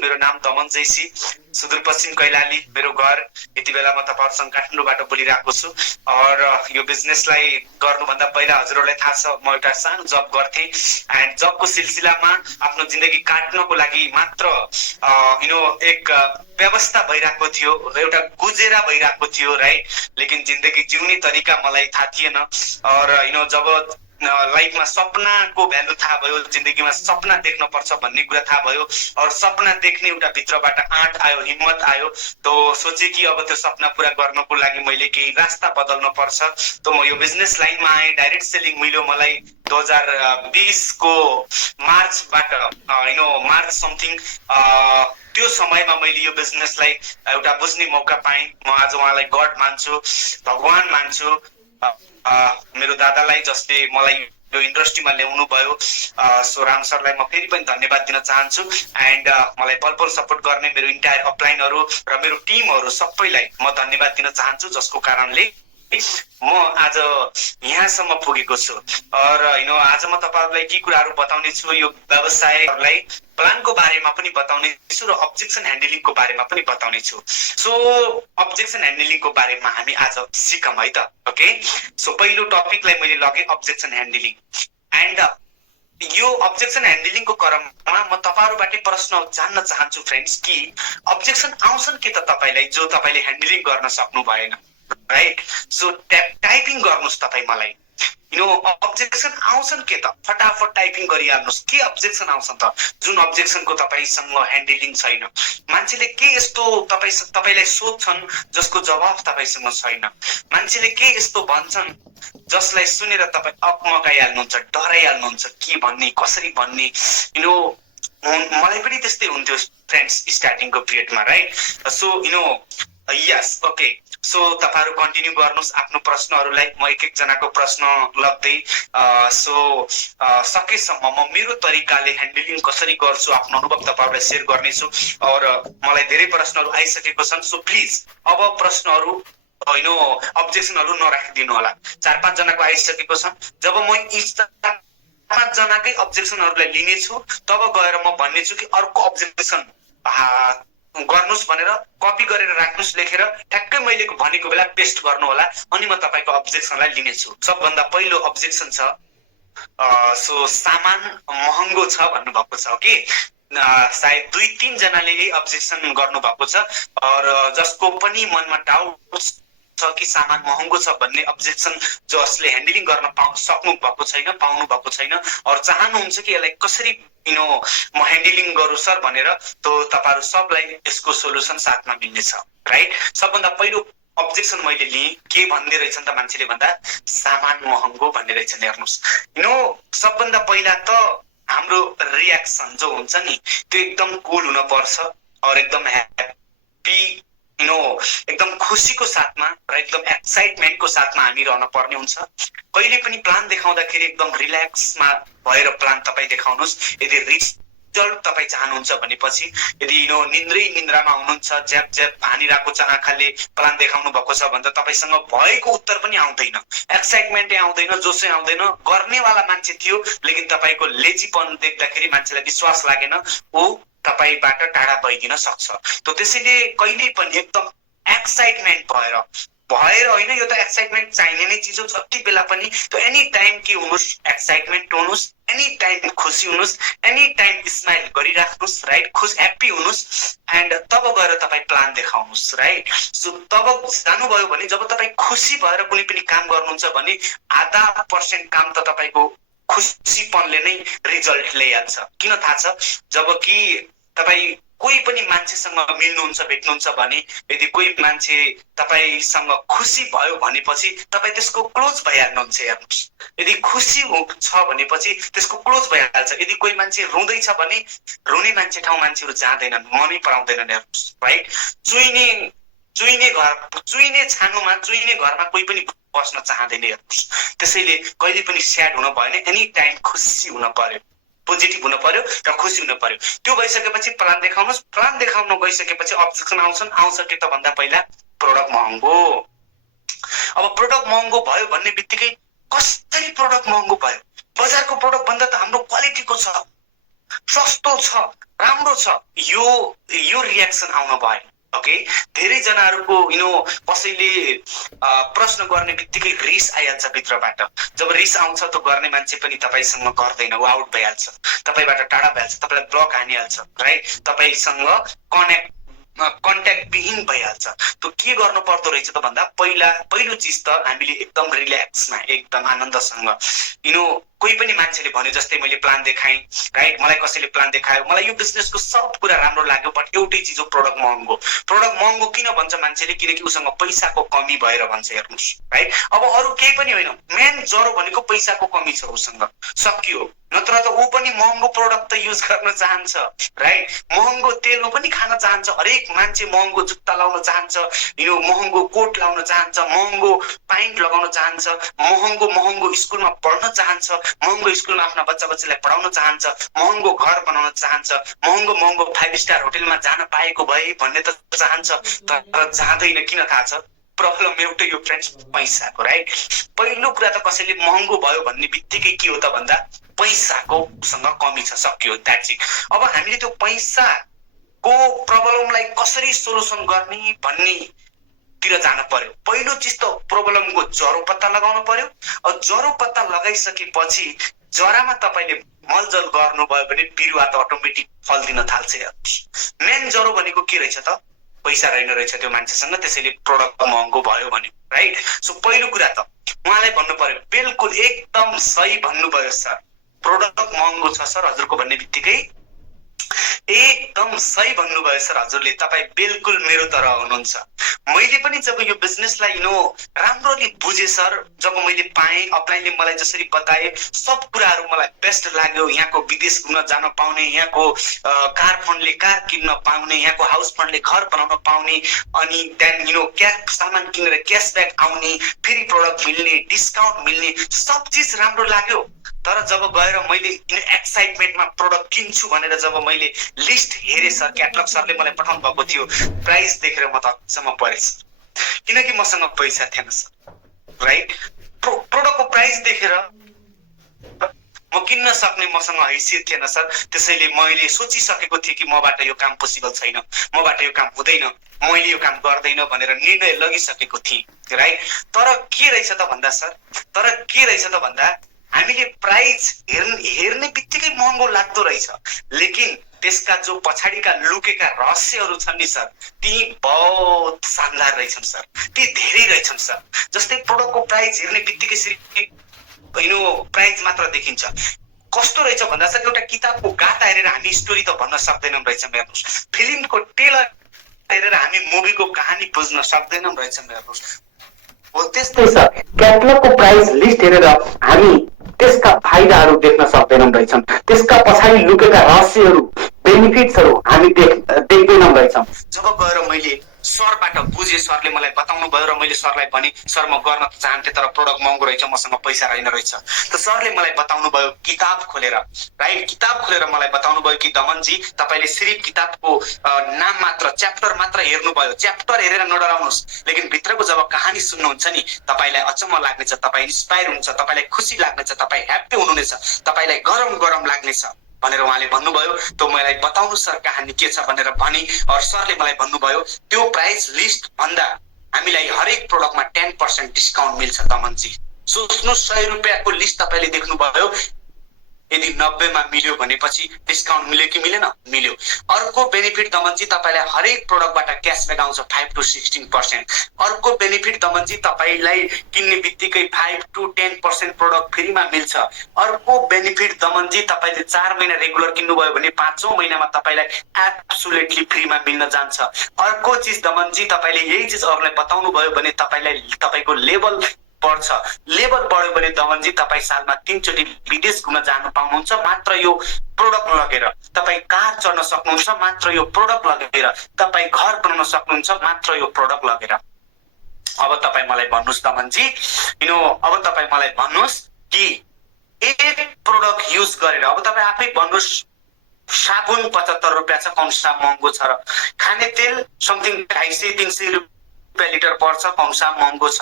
मेरो नाम दमन जैसी, सुदूरपश्चिम कैलाली मेरो घर। यति बेला म तपाईँहरूसँग काठमाडौँबाट बोलिरहेको छु। यो बिजनेसलाई गर्नुभन्दा पहिला हजुरहरूलाई थाहा छ म एउटा सानो जब गर्थेँ, एन्ड जबको सिलसिलामा आफ्नो जिन्दगी काट्नको लागि मात्र एक व्यवस्था भइरहेको थियो, एउटा गुजेरा भइरहेको थियो, राइट। लेकिन जिन्दगी जिउने तरिका मलाई थाहा थिएन। जब लाइफमा सपनाको भ्यालु थाहा भयो, जिन्दगीमा सपना देख्न पर्छ भन्ने कुरा थाहा भयो, और सपना देख्ने एउटा भित्रबाट आँट आयो, हिम्मत आयो। तो सोचे कि अब त्यो सपना पूरा गर्नको लागि मैले केही रास्ता बदल्न पर्छ। तो म यो बिजनेस लाइनमा आएँ। डाइरेक्ट सेलिङ मिल्यो मलाई 2020 को मार्चबाट, मार्च समथिङ। त्यो समयमा मैले यो बिजनेसलाई एउटा बुझ्ने मौका पाएँ। म आज उहाँलाई गड मान्छु, भगवान मान्छु। मेरो दादालाई जसले मलाई यो इन्डस्ट्रीमा ल्याउनु भयो, सो राम सरलाई म फेरि पनि धन्यवाद दिन चाहन्छु। एन्ड मलाई पल सपोर्ट गर्ने मेरो इन्टायर अपलाइनहरू र मेरो टिमहरू सबैलाई म धन्यवाद दिन चाहन्छु, जसको कारणले म आज यहाँसम्म पुगेको छु। आज म तपाईहरुलाई के कुराहरू बताउने छु, यो व्यवसायलाई प्लानको बारेमा पनि बताउने छु र अब्जेक्सन ह्यान्डलिङको बारेमा पनि बताउने छु। सो अब्जेक्सन ह्यान्डलिङको बारेमा हामी आज सिकौं है त। ओके, सो पहिलो टपिकलाई मैले लगे अब्जेक्सन ह्यान्डलिङ। एन्ड यो अब्जेक्सन ह्यान्डलिङको क्रममा म तपाईहरुबाट प्रश्न जान्न चाहन्छु फ्रेन्ड्स, कि अब्जेक्सन आउँछन् के त तपाईलाई जो तपाईले ह्यान्डलिङ गर्न सक्नु भएन, राइट। सो टाइपिङ गर्नुस् तपाई मलाई, अब्जेक्सन आउँछन् के त, फटाफट टाइपिङ गरिहाल्नुस्। के अब्जेक्सन आउँछन् त जुन अब्जेक्सनको तपाईसँग ह्यान्डलिङ छैन? मान्छेले के यस्तो तपाईलाई सोध्छन् जसको जवाफ तपाईसँग छैन? मान्छेले के यस्तो भन्छन् जसलाई सुनेर तपाई अकमकाइहाल्नुहुन्छ, डराइहाल्नुहुन्छ, के भन्ने, कसरी भन्ने? मलाई पनि त्यस्तै हुन्थ्यो फ्रेन्ड्स स्टार्टिङको पिरियडमा, right. So yes, okay. So तपाईहरु कन्टिन्यू गर्नुस् आफ्नो प्रश्नहरुलाई। म एक जनाको प्रश्न लग्दै सकेसम्म म मेरो तरिकाले ह्यान्डलिङ कसरी गर्छु आफ्नो अनुभव तपाईहरुलाई शेयर गर्नेछु। और मलाई धेरै प्रश्नहरु आइसकेको छन्। सो प्लिज अब प्रश्नहरु अब्जेक्सनहरु नराखिदिनु होला। 4-5 जनाको आइसकेको छ। जब म यी 4-5 जनाकै अब्जेक्सनहरुलाई लिनेछु, तब गएर म भन्नेछु कि अर्को अब्जेक्सन गर्नुस् भनेर कपी गरेर राख्नुस्, लेखेर ठ्याक्कै मैले भनेको बेला पेस्ट गर्नु होला, अनि म तपाईको अब्जेक्सनलाई लिनेछु। सबभन्दा पहिलो अब्जेक्सन छ सो सामान महँगो छ भन्नु भएको छ। ओके, सायद 2-3 जनाले यही अब्जेक्सन गर्नु भएको छ, और जसको पनि मनमा डाउट छ कि सामान महँगो छ भन्ने अब्जेक्सन जसले ह्यान्डलिङ गर्न सक्नु भएको छैन, पाउनु भएको छैन, और चाहनुहुन्छ कि यसलाई कसरी म ह्यान्डलिङ गरौँ सर भनेर, तो तपाईहरु सबलाई यसको सोलुसन साथमा मिल्नेछ, राइट। सबभन्दा पहिलो अब्जेक्सन मैले लिएँ, के भन्दै रहेछन् त मान्छेले भन्दा, सामान महँगो भन्दै रहेछन्। हेर्नुस्, सबभन्दा पहिला त हाम्रो रियाक्सन जो हुन्छ नि, त्यो एकदम कुल हुन पर्छ, और एकदम ह्याप्पी, एकदम खुशीको साथमा र एकदम एक्साइटमेन्टको साथमा हामी रहन पर्ने हुन्छ। कहिले पनि प्लान देखाउँदाखेरि एकदम रिल्याक्समा भएर प्लान तपाई देखाउनुस्। यदि रिजल्ट तपाई चाहनुहुन्छ भनेपछि, यदि निन्द्रामा हुनुहुन्छ, ज्याप हानिरहेको छ आँखाले, प्लान देखाउनु भएको छ भन्दा तपाईसँग भएको उत्तर पनि आउँदैन, एक्साइटमेन्टै आउँदैन, जोसै आउँदैन। गर्नेवाला मान्छे थियो, लेकिन तपाईको लेजीपन देख्दाखेरि मान्छेलाई विश्वास लागेन, ऊ तपाईबाट टाढा भइदिन सक्छ। तो त्यसैले कहिले पनि एकदम एक्साइटमेन्ट भएर होइन, यो त एक्साइटमेन्ट चाहिने नै चिज हो जति बेला पनि। तो एनी टाइम के हुनुस्, एक्साइटमेन्ट हुनुस्, एनी टाइम खुसी हुनुस्, एनी टाइम स्माइल गरिराख्नुस्, राइट। ह्याप्पी हुनुस्, एन्ड तब गएर तपाई प्लान देखाउनुस्, राइट। सो तब जानुभयो भने, जब तपाई खुसी भएर कुनै पनि काम गर्नुहुन्छ भने 0.5% काम त तपाईको खुसीपनले नै रिजल्ट ल्याइहाल्छ। किन थाहा छ? जबकि तपाई कोही पनि मान्छेसँग मिल्नुहुन्छ, भेट्नुहुन्छ भने, यदि कोही मान्छे तपाईसँग खुसी भयो भनेपछि तपाई त्यसको क्लोज भइहाल्नुहुन्छ। हेर्नुस्, यदि खुसी छ भनेपछि त्यसको क्लोज भइहाल्छ। यदि कोही मान्छे रुँदैछ भने रुने मान्छे ठाउँ मान्छेहरू जाँदैनन्, मनै पराउँदैनन्। हेर्नुस्, राइट। चुइने छानुमा, चुइने घरमा कोही पनि बस्न चाहँदैन। हेर्नुस्, त्यसैले कहिले पनि स्याड हुन भएन, एनी टाइम खुसी हुन पर्यो, पोजिटिभ हुन पर्यो र खुसी हुन पर्यो। त्यो भइसकेपछि प्लान देखाउनुस्। प्लान देखाउन गइसकेपछि अब्जेक्सन आउँछ के त भन्दा पहिला प्रोडक्ट महँगो। अब प्रोडक्ट महँगो भयो भन्ने बित्तिकै कसरी प्रोडक्ट महँगो भयो? बजारको प्रोडक्ट भन्दा त हाम्रो क्वालिटीको छ, सस्तो छ, राम्रो छ, यो रियाक्सन आउन भयो। ओके, धेरैजनाहरूको कसैले प्रश्न गर्ने बित्तिकै रिस आइहाल्छ भित्रबाट। जब रिस आउँछ त गर्ने मान्छे पनि तपाईँसँग गर्दैन, ऊ आउट भइहाल्छ, तपाईँबाट टाढा भइहाल्छ, तपाईँलाई ब्लक हानिहाल्छ, राइट? तपाईँसँग कन्ट्याक्ट विहीन भइहाल्छ। त के गर्नु पर्दो रहेछ त भन्दा पहिलो चिज त हामीले एकदम रिल्याक्समा, एकदम आनन्दसँग कोही पनि मान्छेले भन्यो, जस्तै मैले प्लान देखाएँ, राइट? मलाई कसैले प्लान देखायो, मलाई यो बिजनेसको सब कुरा राम्रो लाग्यो, बट एउटै चिज हो, प्रोडक्ट महँगो किन भन्छ मान्छेले? किनकि उसँग पैसाको कमी भएर भन्छ, हेर्नुहोस्, राइट? अब अरू केही पनि होइन, मेन जरो भनेको पैसाको कमी छ उसँग, सकियो। नत्र त ऊ पनि महँगो प्रोडक्ट त युज गर्न चाहन्छ, राइट? महँगो तेल पनि खान चाहन्छ, हरेक मान्छे महँगो जुत्ता लाउन चाहन्छ, महँगो कोट लाउन चाहन्छ, महँगो प्यान्ट लगाउन चाहन्छ, महँगो स्कुलमा पढ्न चाहन्छ, महँगो स्कुलमा आफ्ना बच्चालाई पढाउन चाहन्छ, महँगो घर बनाउन चाहन्छ, महँगो 5 स्टार होटलमा जान पाएको भए भन्ने त चाहन्छ, तर जाँदैन। किन थाहा छ? प्रब्लम एउटै हो फ्रेन्ड्स, पैसाको, राइट? पहिलो कुरा त कसैले महँगो भयो भन्ने बित्तिकै के हो त भन्दा पैसाको उसँग कमी छ, सक्यो, द्याट्स इट। अब हामीले त्यो पैसाको प्रब्लमलाई कसरी सोल्युसन गर्ने भन्ने तिर जानु पर्यो। पहिलो चिज त प्रब्लमको जरो पत्ता लगाउनु पर्यो। अब जरो पत्ता लगाइसकेपछि जरामा तपाईँले मलजल गर्नुभयो भने बिरुवा त अटोमेटिक फल दिन थाल्छ। मेन जरो भनेको के रहेछ त? पैसा रहेछ त्यो मान्छेसँग, त्यसैले प्रोडक्ट महँगो भयो भने, राइट? सो पहिलो कुरा त उहाँलाई भन्नु पर्यो, बिल्कुल एकदम सही भन्नुभयो सर, प्रोडक्ट महँगो छ सर हजुरको भन्ने बित्तिकै एकदम सही भन्नुभयो सर हजुरले, तपाईँ बिल्कुल मेरो तरह हुनुहुन्छ। मैले पनि जब यो बिजनेसलाई राम्ररी बुझेँ सर, जब मैले पाएँ, अपलाइनले मलाई जसरी बताए, सब कुराहरू मलाई बेस्ट लाग्यो। यहाँको विदेश घुम्न जान पाउने, यहाँको कार फन्डले कार किन्न पाउने, यहाँको हाउस फन्डले घर बनाउन पाउने, अनि देन क्यास सामान किनेर क्यासब्याक आउने, फेरि प्रोडक्ट मिल्ने, डिस्काउन्ट मिल्ने, सब चिज राम्रो लाग्यो। तर जब गएर मैले एक्साइटमेन्टमा प्रोडक्ट किन्छु भनेर जब मैले लिस्ट हेरेँ सर, क्याटलग सरले मलाई पठाउनु भएको थियो, प्राइस देखेर म त अचम्म परेँ सर, किनकि मसँग पैसा थिएन सर, राइट? प्रोडक्टको प्राइस देखेर म किन्न सक्ने मसँग हैसियत थिएन सर। त्यसैले मैले सोचिसकेको थिएँ कि मबाट यो काम पोसिबल छैन, मबाट यो काम हुँदैन, मैले यो काम गर्दैन भनेर निर्णय लगिसकेको थिएँ, राइट? तर के रहेछ त भन्दा सर, हामीले प्राइस हेर्ने बित्तिकै महँगो लाग्दो रहेछ, लेकिन त्यसका जो पछाडिका लुकेका रहस्यहरू छन् नि सर, ती बहुत शानदार रहेछन् सर, ती धेरै रहेछन् सर। जस्तै प्रोडक्टको प्राइस हेर्ने बित्तिकै प्राइस मात्र देखिन्छ, कस्तो रहेछ भन्दा सर, एउटा किताबको गाथा हेरेर हामी स्टोरी त भन्न सक्दैनौँ रहेछ, हेर्नुहोस्। फिल्मको टेलर हेरेर हामी मुभीको कहानी बुझ्न सक्दैनौँ रहेछ, हेर्नुहोस्। हो त्यस्तै सर, क्याटलगको प्राइस लिस्ट हेरेर हामी त्यसका फाइदाहरू देख्न सक्दैनौँ रहेछौँ, त्यसका पछाडि लुकेका रहस्यहरू, बेनिफिट्सहरू हामी देख्दैनौँ रहेछौँ। जब गएर मैले सरबाट बुझेँ, सरले मलाई बताउनु भयो र मैले सरलाई भने, सर म गर्न त चाहन्थेँ तर प्रोडक्ट महँगो रहेछ, मसँग पैसा रहेन रहेछ। त सरले मलाई बताउनु भयो किताब खोलेर, राइट? किताब खोलेर मलाई बताउनु भयो कि दमनजी तपाईँले सिर्फ किताबको नाम मात्र, च्याप्टर मात्र हेर्नुभयो, च्याप्टर हेरेर नडराउनुहोस्, लेकिन भित्रको जब कहानी सुन्नुहुन्छ नि तपाईँलाई अचम्म लाग्नेछ, तपाईँ इन्स्पायर हुन्छ, तपाईँलाई खुसी लाग्नेछ, तपाईँ ह्याप्पी हुनुहुनेछ, तपाईँलाई गरम गरम लाग्नेछ भनेर उहाँले भन्नुभयो। त मलाई बताउनु सर कहानी के छ भनेर भने, और सरले मलाई भन्नुभयो त्यो प्राइस लिस्ट भन्दा हामीलाई हरेक प्रोडक्टमा 10% डिस्काउन्ट मिल्छ दमनजी। सोच्नु, 100 रुपियाँको लिस्ट तपाईँले देख्नुभयो, यदि 90 मा मिल्यो भनेपछि डिस्काउन्ट मिल्यो कि मिलेन? मिल्यो। अर्को बेनिफिट दमनजी तपाईँलाई हरेक प्रोडक्टबाट क्यासब्याक आउँछ 5 to 16%। अर्को बेनिफिट दमनजी तपाईँलाई किन्ने बित्तिकै 5 to 10% प्रोडक्ट फ्रीमा मिल्छ। अर्को बेनिफिट दमनजी तपाईँले 4 महिना रेगुलर किन्नुभयो भने 5औं महिनामा तपाईँलाई एब्सोल्युटली फ्रीमा मिल्न जान्छ। अर्को चिज दमनजी तपाईँले यही चिज अरूलाई बताउनु भयो भने तपाईँलाई तपाईँको लेभल बढ्छ। लेभल बढ्यो भने दमनजी तपाईँ सालमा 3 चोटि विदेश घुम्न जानु पाउनुहुन्छ मात्र यो प्रोडक्ट लगेर। तपाईँ कार चढ्न सक्नुहुन्छ मात्र यो प्रोडक्ट लगेर। तपाईँ घर बनाउन सक्नुहुन्छ मात्र यो प्रोडक्ट लगेर। अब तपाईँ मलाई भन्नुहोस् दमनजी, अब तपाईँ मलाई भन्नुहोस् कि एक प्रोडक्ट युज गरेर, अब तपाईँ आफै भन्नुहोस्, साबुन 75 रुपियाँ छ, कौन सा महँगो छ र? खाने तेल समथिङ 250-300 रुपियाँ लिटर पर्छ, कौसा महँगो छ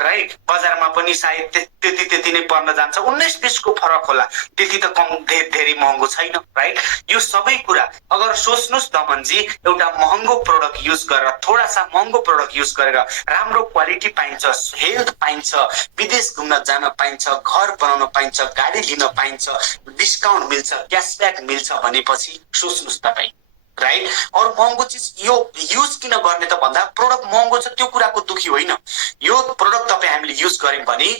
राइट। बजारमा पनि सायद त्यति नै पर्न जान्छ, 19-20 को फरक होला, त्यति त कम धेरै महँगो छैन राइट। यो सबै कुरा अगर सोच्नुस् दमनजी, एउटा महँगो प्रोडक्ट युज गरेर, थोड़ा सा महँगो प्रोडक्ट युज गरेर राम्रो क्वालिटी पाइन्छ, हेल्थ पाइन्छ, विदेश घुम्न जान पाइन्छ, घर बनाउन पाइन्छ, गाडी लिन पाइन्छ, डिस्काउन्ट मिल्छ, क्यासब्याक मिल्छ भनेपछि सोच्नुस् तपाईँ राइट। और महँगो चिज यो युज किन गर्ने त भन्दा प्रोडक्ट महँगो छ त्यो कुराको दुखी होइन। यो प्रोडक्ट तपाईँ हामीले युज गर्यौं भने,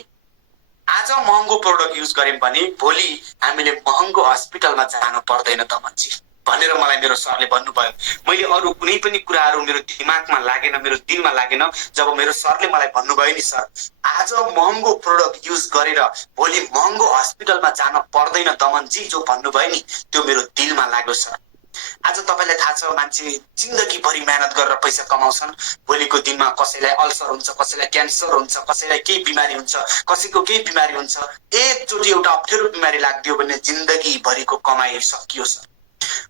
आज महँगो प्रोडक्ट युज गर्यौं भने भोलि हामीले महँगो हस्पिटलमा जानु पर्दैन त भन्छ भनेर मलाई मेरो सरले भन्नुभयो। मैले अरू कुनै पनि कुराहरू मेरो दिमागमा लागेन, मेरो दिलमा लागेन। जब मेरो सरले मलाई भन्नुभयो नि, सर आज महँगो प्रोडक्ट युज गरेर भोलि महँगो हस्पिटलमा जान पर्दैन दमनजी, जो भन्नुभयो नि, त्यो मेरो दिलमा लाग्यो सर। आज तपाईलाई थाहा छ, मान्छे जिन्दगीभरि मेहनत गरेर पैसा कमाउँछन्, भोलिको दिनमा कसैलाई अल्सर हुन्छ, कसैलाई क्यान्सर हुन्छ, कसैलाई केही बिमारी हुन्छ, कसैको केही बिमारी हुन्छ, एकचोटि एउटा अप्ठ्यारो बिमारी लाग्दियो भने जिन्दगीभरिको कमाइ सकियो सर।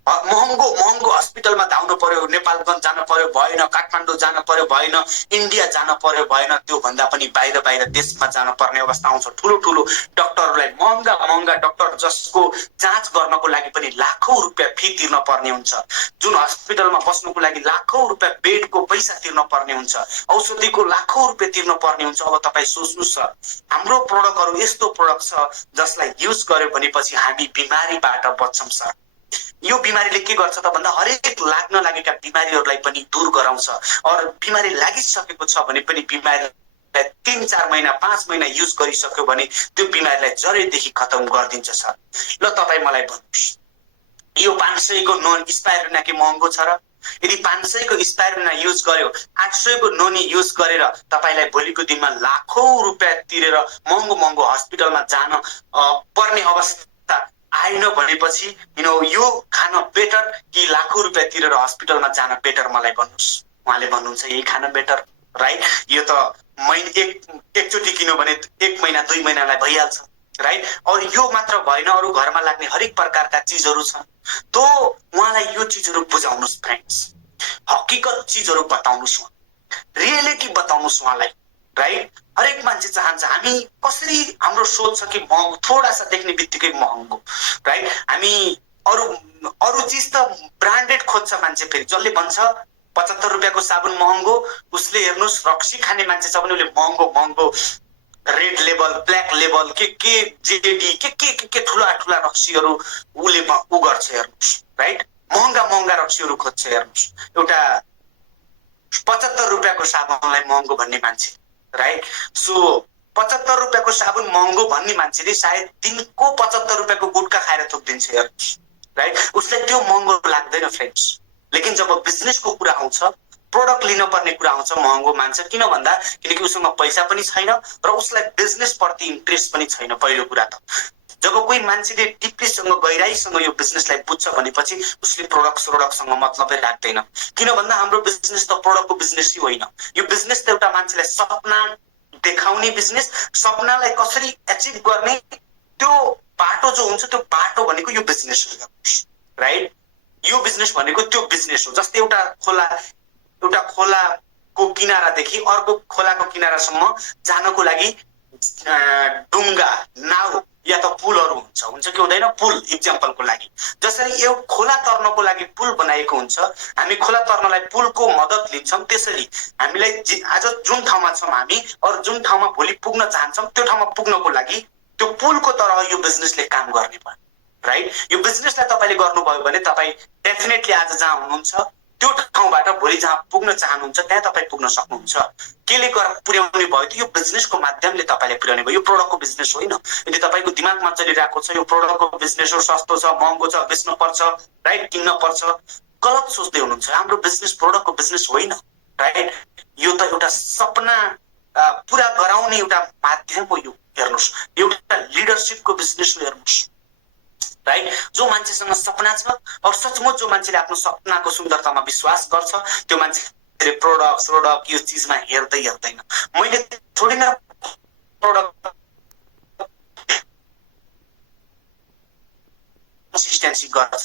महँगो महँगो हस्पिटलमा धाउनु पर्यो, नेपालगञ्ज जानु पर्यो भएन, काठमाडौँ जानु पर्यो भएन, इन्डिया जानु पर्यो भएन, त्यो भन्दा पनि बाहिर बाहिर देशमा जानु पर्ने अवस्था आउँछ। ठुलो ठुलो डाक्टरहरूलाई महँगा महँगा डाक्टर जसको जाँच गर्नको लागि पनि लाखौं रुपियाँ फी तिर्न पर्ने हुन्छ, जुन हस्पिटलमा बस्नुको लागि लाखौं रुपियाँ बेडको पैसा तिर्न पर्ने हुन्छ, औषधिको लाखौं रुपियाँ तिर्न पर्ने हुन्छ। अब तपाईँ सोच्नु सर, हाम्रो प्रोडक्टहरू यस्तो प्रोडक्ट छ जसलाई युज गर्यो भनेपछि हामी बिमारीबाट बच्छौं सर। यो बिमारीले के गर्छ त भन्दा हरेक लाग्न लागेका बिमारीहरूलाई पनि दूर गराउँछ। और बिमारी लागिसकेको छ भने पनि बिमारीलाई 3-4 महिना 5 महिना युज गरिसक्यो भने त्यो बिमारीलाई जरैदेखि खतम गरिदिन्छ सर। ल तपाईँ मलाई भन्नुहोस्, यो 500 को नन स्पाइरुलिना के महँगो छ र? यदि 500 को स्पाइरुलिना युज गर्यो, 800 को नोनी युज गरेर तपाईलाई भोलिको दिनमा लाखौं रुपियाँ तिरेर महँगो महँगो हस्पिटलमा जान पर्ने अवस्था आएन भनेपछि यो खान बेटर कि लाखौं रुपियाँ तिरेर हस्पिटलमा जान बेटर? मलाई भन्नुहोस्। उहाँले भन्नुहुन्छ यही खान बेटर राइट। यो त एकचोटि किन्यो भने 1 महिना 2 महिनालाई भइहाल्छ राइट। और यो मात्र भएन, अरू घरमा लाग्ने हरेक प्रकारका चीजहरू छन्। तो उहाँलाई यो चीजहरू बुझाउनुस् फ्रेन्ड्स, हकीकत चीजहरू बताउनुस्, रियलिटी बताउनुस् उहाँलाई राइट। हरेक मान्छे चाहन्छ हामी कसरी, हाम्रो सोच छ कि महँगो थोड़ा सा देख्ने बित्तिकै महँगो राइट। हामी अरू चीज त ब्रान्डेड खोज्छ मान्छे। फेरि जसले भन्छ 75 रुपियाँको साबुन महँगो, उसले हेर्नुस् रक्सी खाने मान्छे छ भने उसले महँगो महँगो रेड लेबल, ब्ल्याक लेबल, के जेडी के ठुला ठुला रक्सीहरू उसले उ गर्छ हेर्नुस् राइट। महँगा महँगा रक्सीहरू खोज्छ हेर्नुस्। एउटा 75 रुपियाँको साबुनलाई महँगो भन्ने मान्छे राइट। सो 75 रुपियाँको साबुन महँगो भन्ने मान्छेले सायद दिनको 75 रुपियाँको गुटखा खाएर थुक्दिन्छ हेर्नुस् राइट। उसलाई त्यो महँगो लाग्दैन फ्रेन्ड्स। लेकिन जब बिजनेसको कुरा आउँछ, प्रोडक्ट लिन पर्ने कुरा आउँछ, महँगो मान्छ। किन भन्दा किनकि उसँग पैसा पनि छैन र उसलाई बिजनेस प्रति इन्ट्रेस्ट पनि छैन। पहिलो कुरा त जब कोही मान्छेले डिप्लीसँग गहिराईसँग यो बिजनेसलाई बुझ्छ भनेपछि उसले प्रोडक्टसँग मतलबै राख्दैन। किन भन्दा हाम्रो बिजनेस त प्रोडक्टको बिजनेस होइन। यो बिजनेस त एउटा मान्छेलाई सपना देखाउने बिजनेस, सपनालाई कसरी एचिभ गर्ने त्यो बाटो जो हुन्छ, त्यो बाटो भनेको यो बिजनेस हो राइट। यो बिजनेस भनेको त्यो बिजनेस हो। जस्तै एउटा खोलाको किनारादेखि अर्को खोलाको किनारासम्म जानको लागि डुङ्गा, नाउ या त पुलहरू हुन्छ कि हुँदैन? पुल इक्जाम्पलको लागि जसरी यो खोला तर्नको लागि पुल बनाएको हुन्छ, हामी खोला तर्नलाई पुलको मद्दत लिन्छौँ। त्यसरी हामीलाई आज जुन ठाउँमा छौँ हामी और जुन ठाउँमा भोलि पुग्न चाहन्छौँ त्यो ठाउँमा पुग्नको लागि त्यो पुलको तरह यो बिजनेसले काम गर्ने भयो राइट। यो बिजनेसलाई तपाईले गर्नुभयो भने तपाईँ डेफिनेटली आज जहाँ हुनुहुन्छ त्यो ठाउँबाट भोलि जहाँ पुग्न चाहनुहुन्छ त्यहाँ तपाईँ पुग्न सक्नुहुन्छ। केले पुर्याउने भयो त यो बिजनेसको माध्यमले तपाईले पुर्याउने भयो। यो प्रोडक्टको बिजनेस होइन। यदि तपाईको दिमागमा चलिरहेको छ यो प्रोडक्टको बिजनेस हो, सस्तो छ, महँगो छ, बेच्नु पर्छ राइट, किन्न पर्छ, गलत सोच्दै हुनुहुन्छ। हाम्रो बिजनेस प्रोडक्टको बिजनेस होइन राइट। यो त एउटा सपना पूरा गराउने एउटा माध्यम हो। यो हेर्नुस्, एउटा लिडरशिपको बिजनेस हो हेर्नुस् राइट। जो मान्छेसँग सपना छ और सचमुच जो मान्छेले आफ्नो सपनाको सुन्दरतामा विश्वास गर्छ त्यो मान्छेले प्रोडक्ट यो चीजमा हेर्दैन। मैले थोरै न प्रोडक्ट कन्सिस्टेन्सी गर्छ,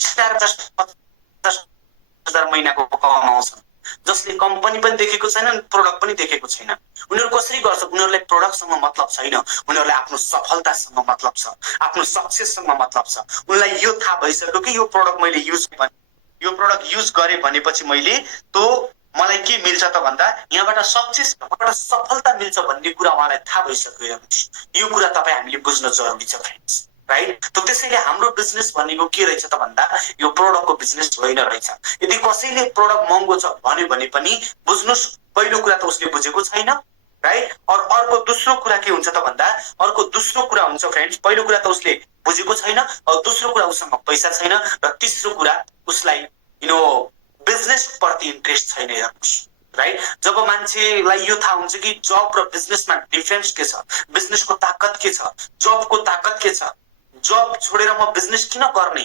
4-5 महिनाको कमाउँछ जसले कम्पनी पनि देखेको छैन, प्रोडक्ट पनि देखेको छैन। उनीहरू कसरी गर्छ? उनीहरूलाई प्रोडक्टसँग मतलब छैन, उनीहरूलाई आफ्नो सफलतासँग मतलब छ, आफ्नो सक्सेससँग मतलब छ। उनलाई यो थाहा भइसक्यो कि यो प्रोडक्ट मैले युज गरेँ भनेपछि मैले तो मलाई के मिल्छ त भन्दा यहाँबाट सक्सेस, यहाँबाट सफलता मिल्छ भन्ने कुरा उहाँलाई थाहा भइसक्यो। हेर्नुहोस्, यो कुरा तपाईँ हामीले बुझ्न जरुरी छ फ्रेन्ड्स, राइट? त त्यसैले हाम्रो बिजनेस भनेको के रहेछ त भन्दा यो प्रोडक्टको बिजनेस होइन रहेछ। यदि कसैले प्रोडक्ट महँगो छ भन्यो भने पनि बुझ्नुहोस्, पहिलो कुरा त उसले बुझेको छैन, राइट? और अर्को दोस्रो कुरा के हुन्छ त भन्दा अर्को दोस्रो कुरा हुन्छ फ्रेन्ड्स, पहिलो कुरा त उसले बुझेको छैन, और दोस्रो कुरा उसँग पैसा छैन, र तेस्रो कुरा उसलाई बिजनेस प्रति इन्ट्रेस्ट छैन। हेर्नुहोस्, राइट? जब मान्छेलाई यो थाहा हुन्छ कि जब र बिजनेसमा डिफरेन्स के छ, बिजनेसको ताकत के छ, जबको ताकत के छ, जब छोडेर म बिजनेस किन गर्ने,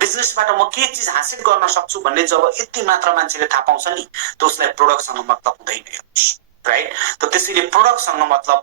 बिजनेसबाट म के चिज हासिल गर्न सक्छु भन्ने जब यति मात्र मान्छेले थाहा पाउँछ नि, त उसलाई प्रोडक्टसँग मतलब हुँदैन। हेर्नुहोस्, राइट? त त्यसैले प्रोडक्टसँग मतलब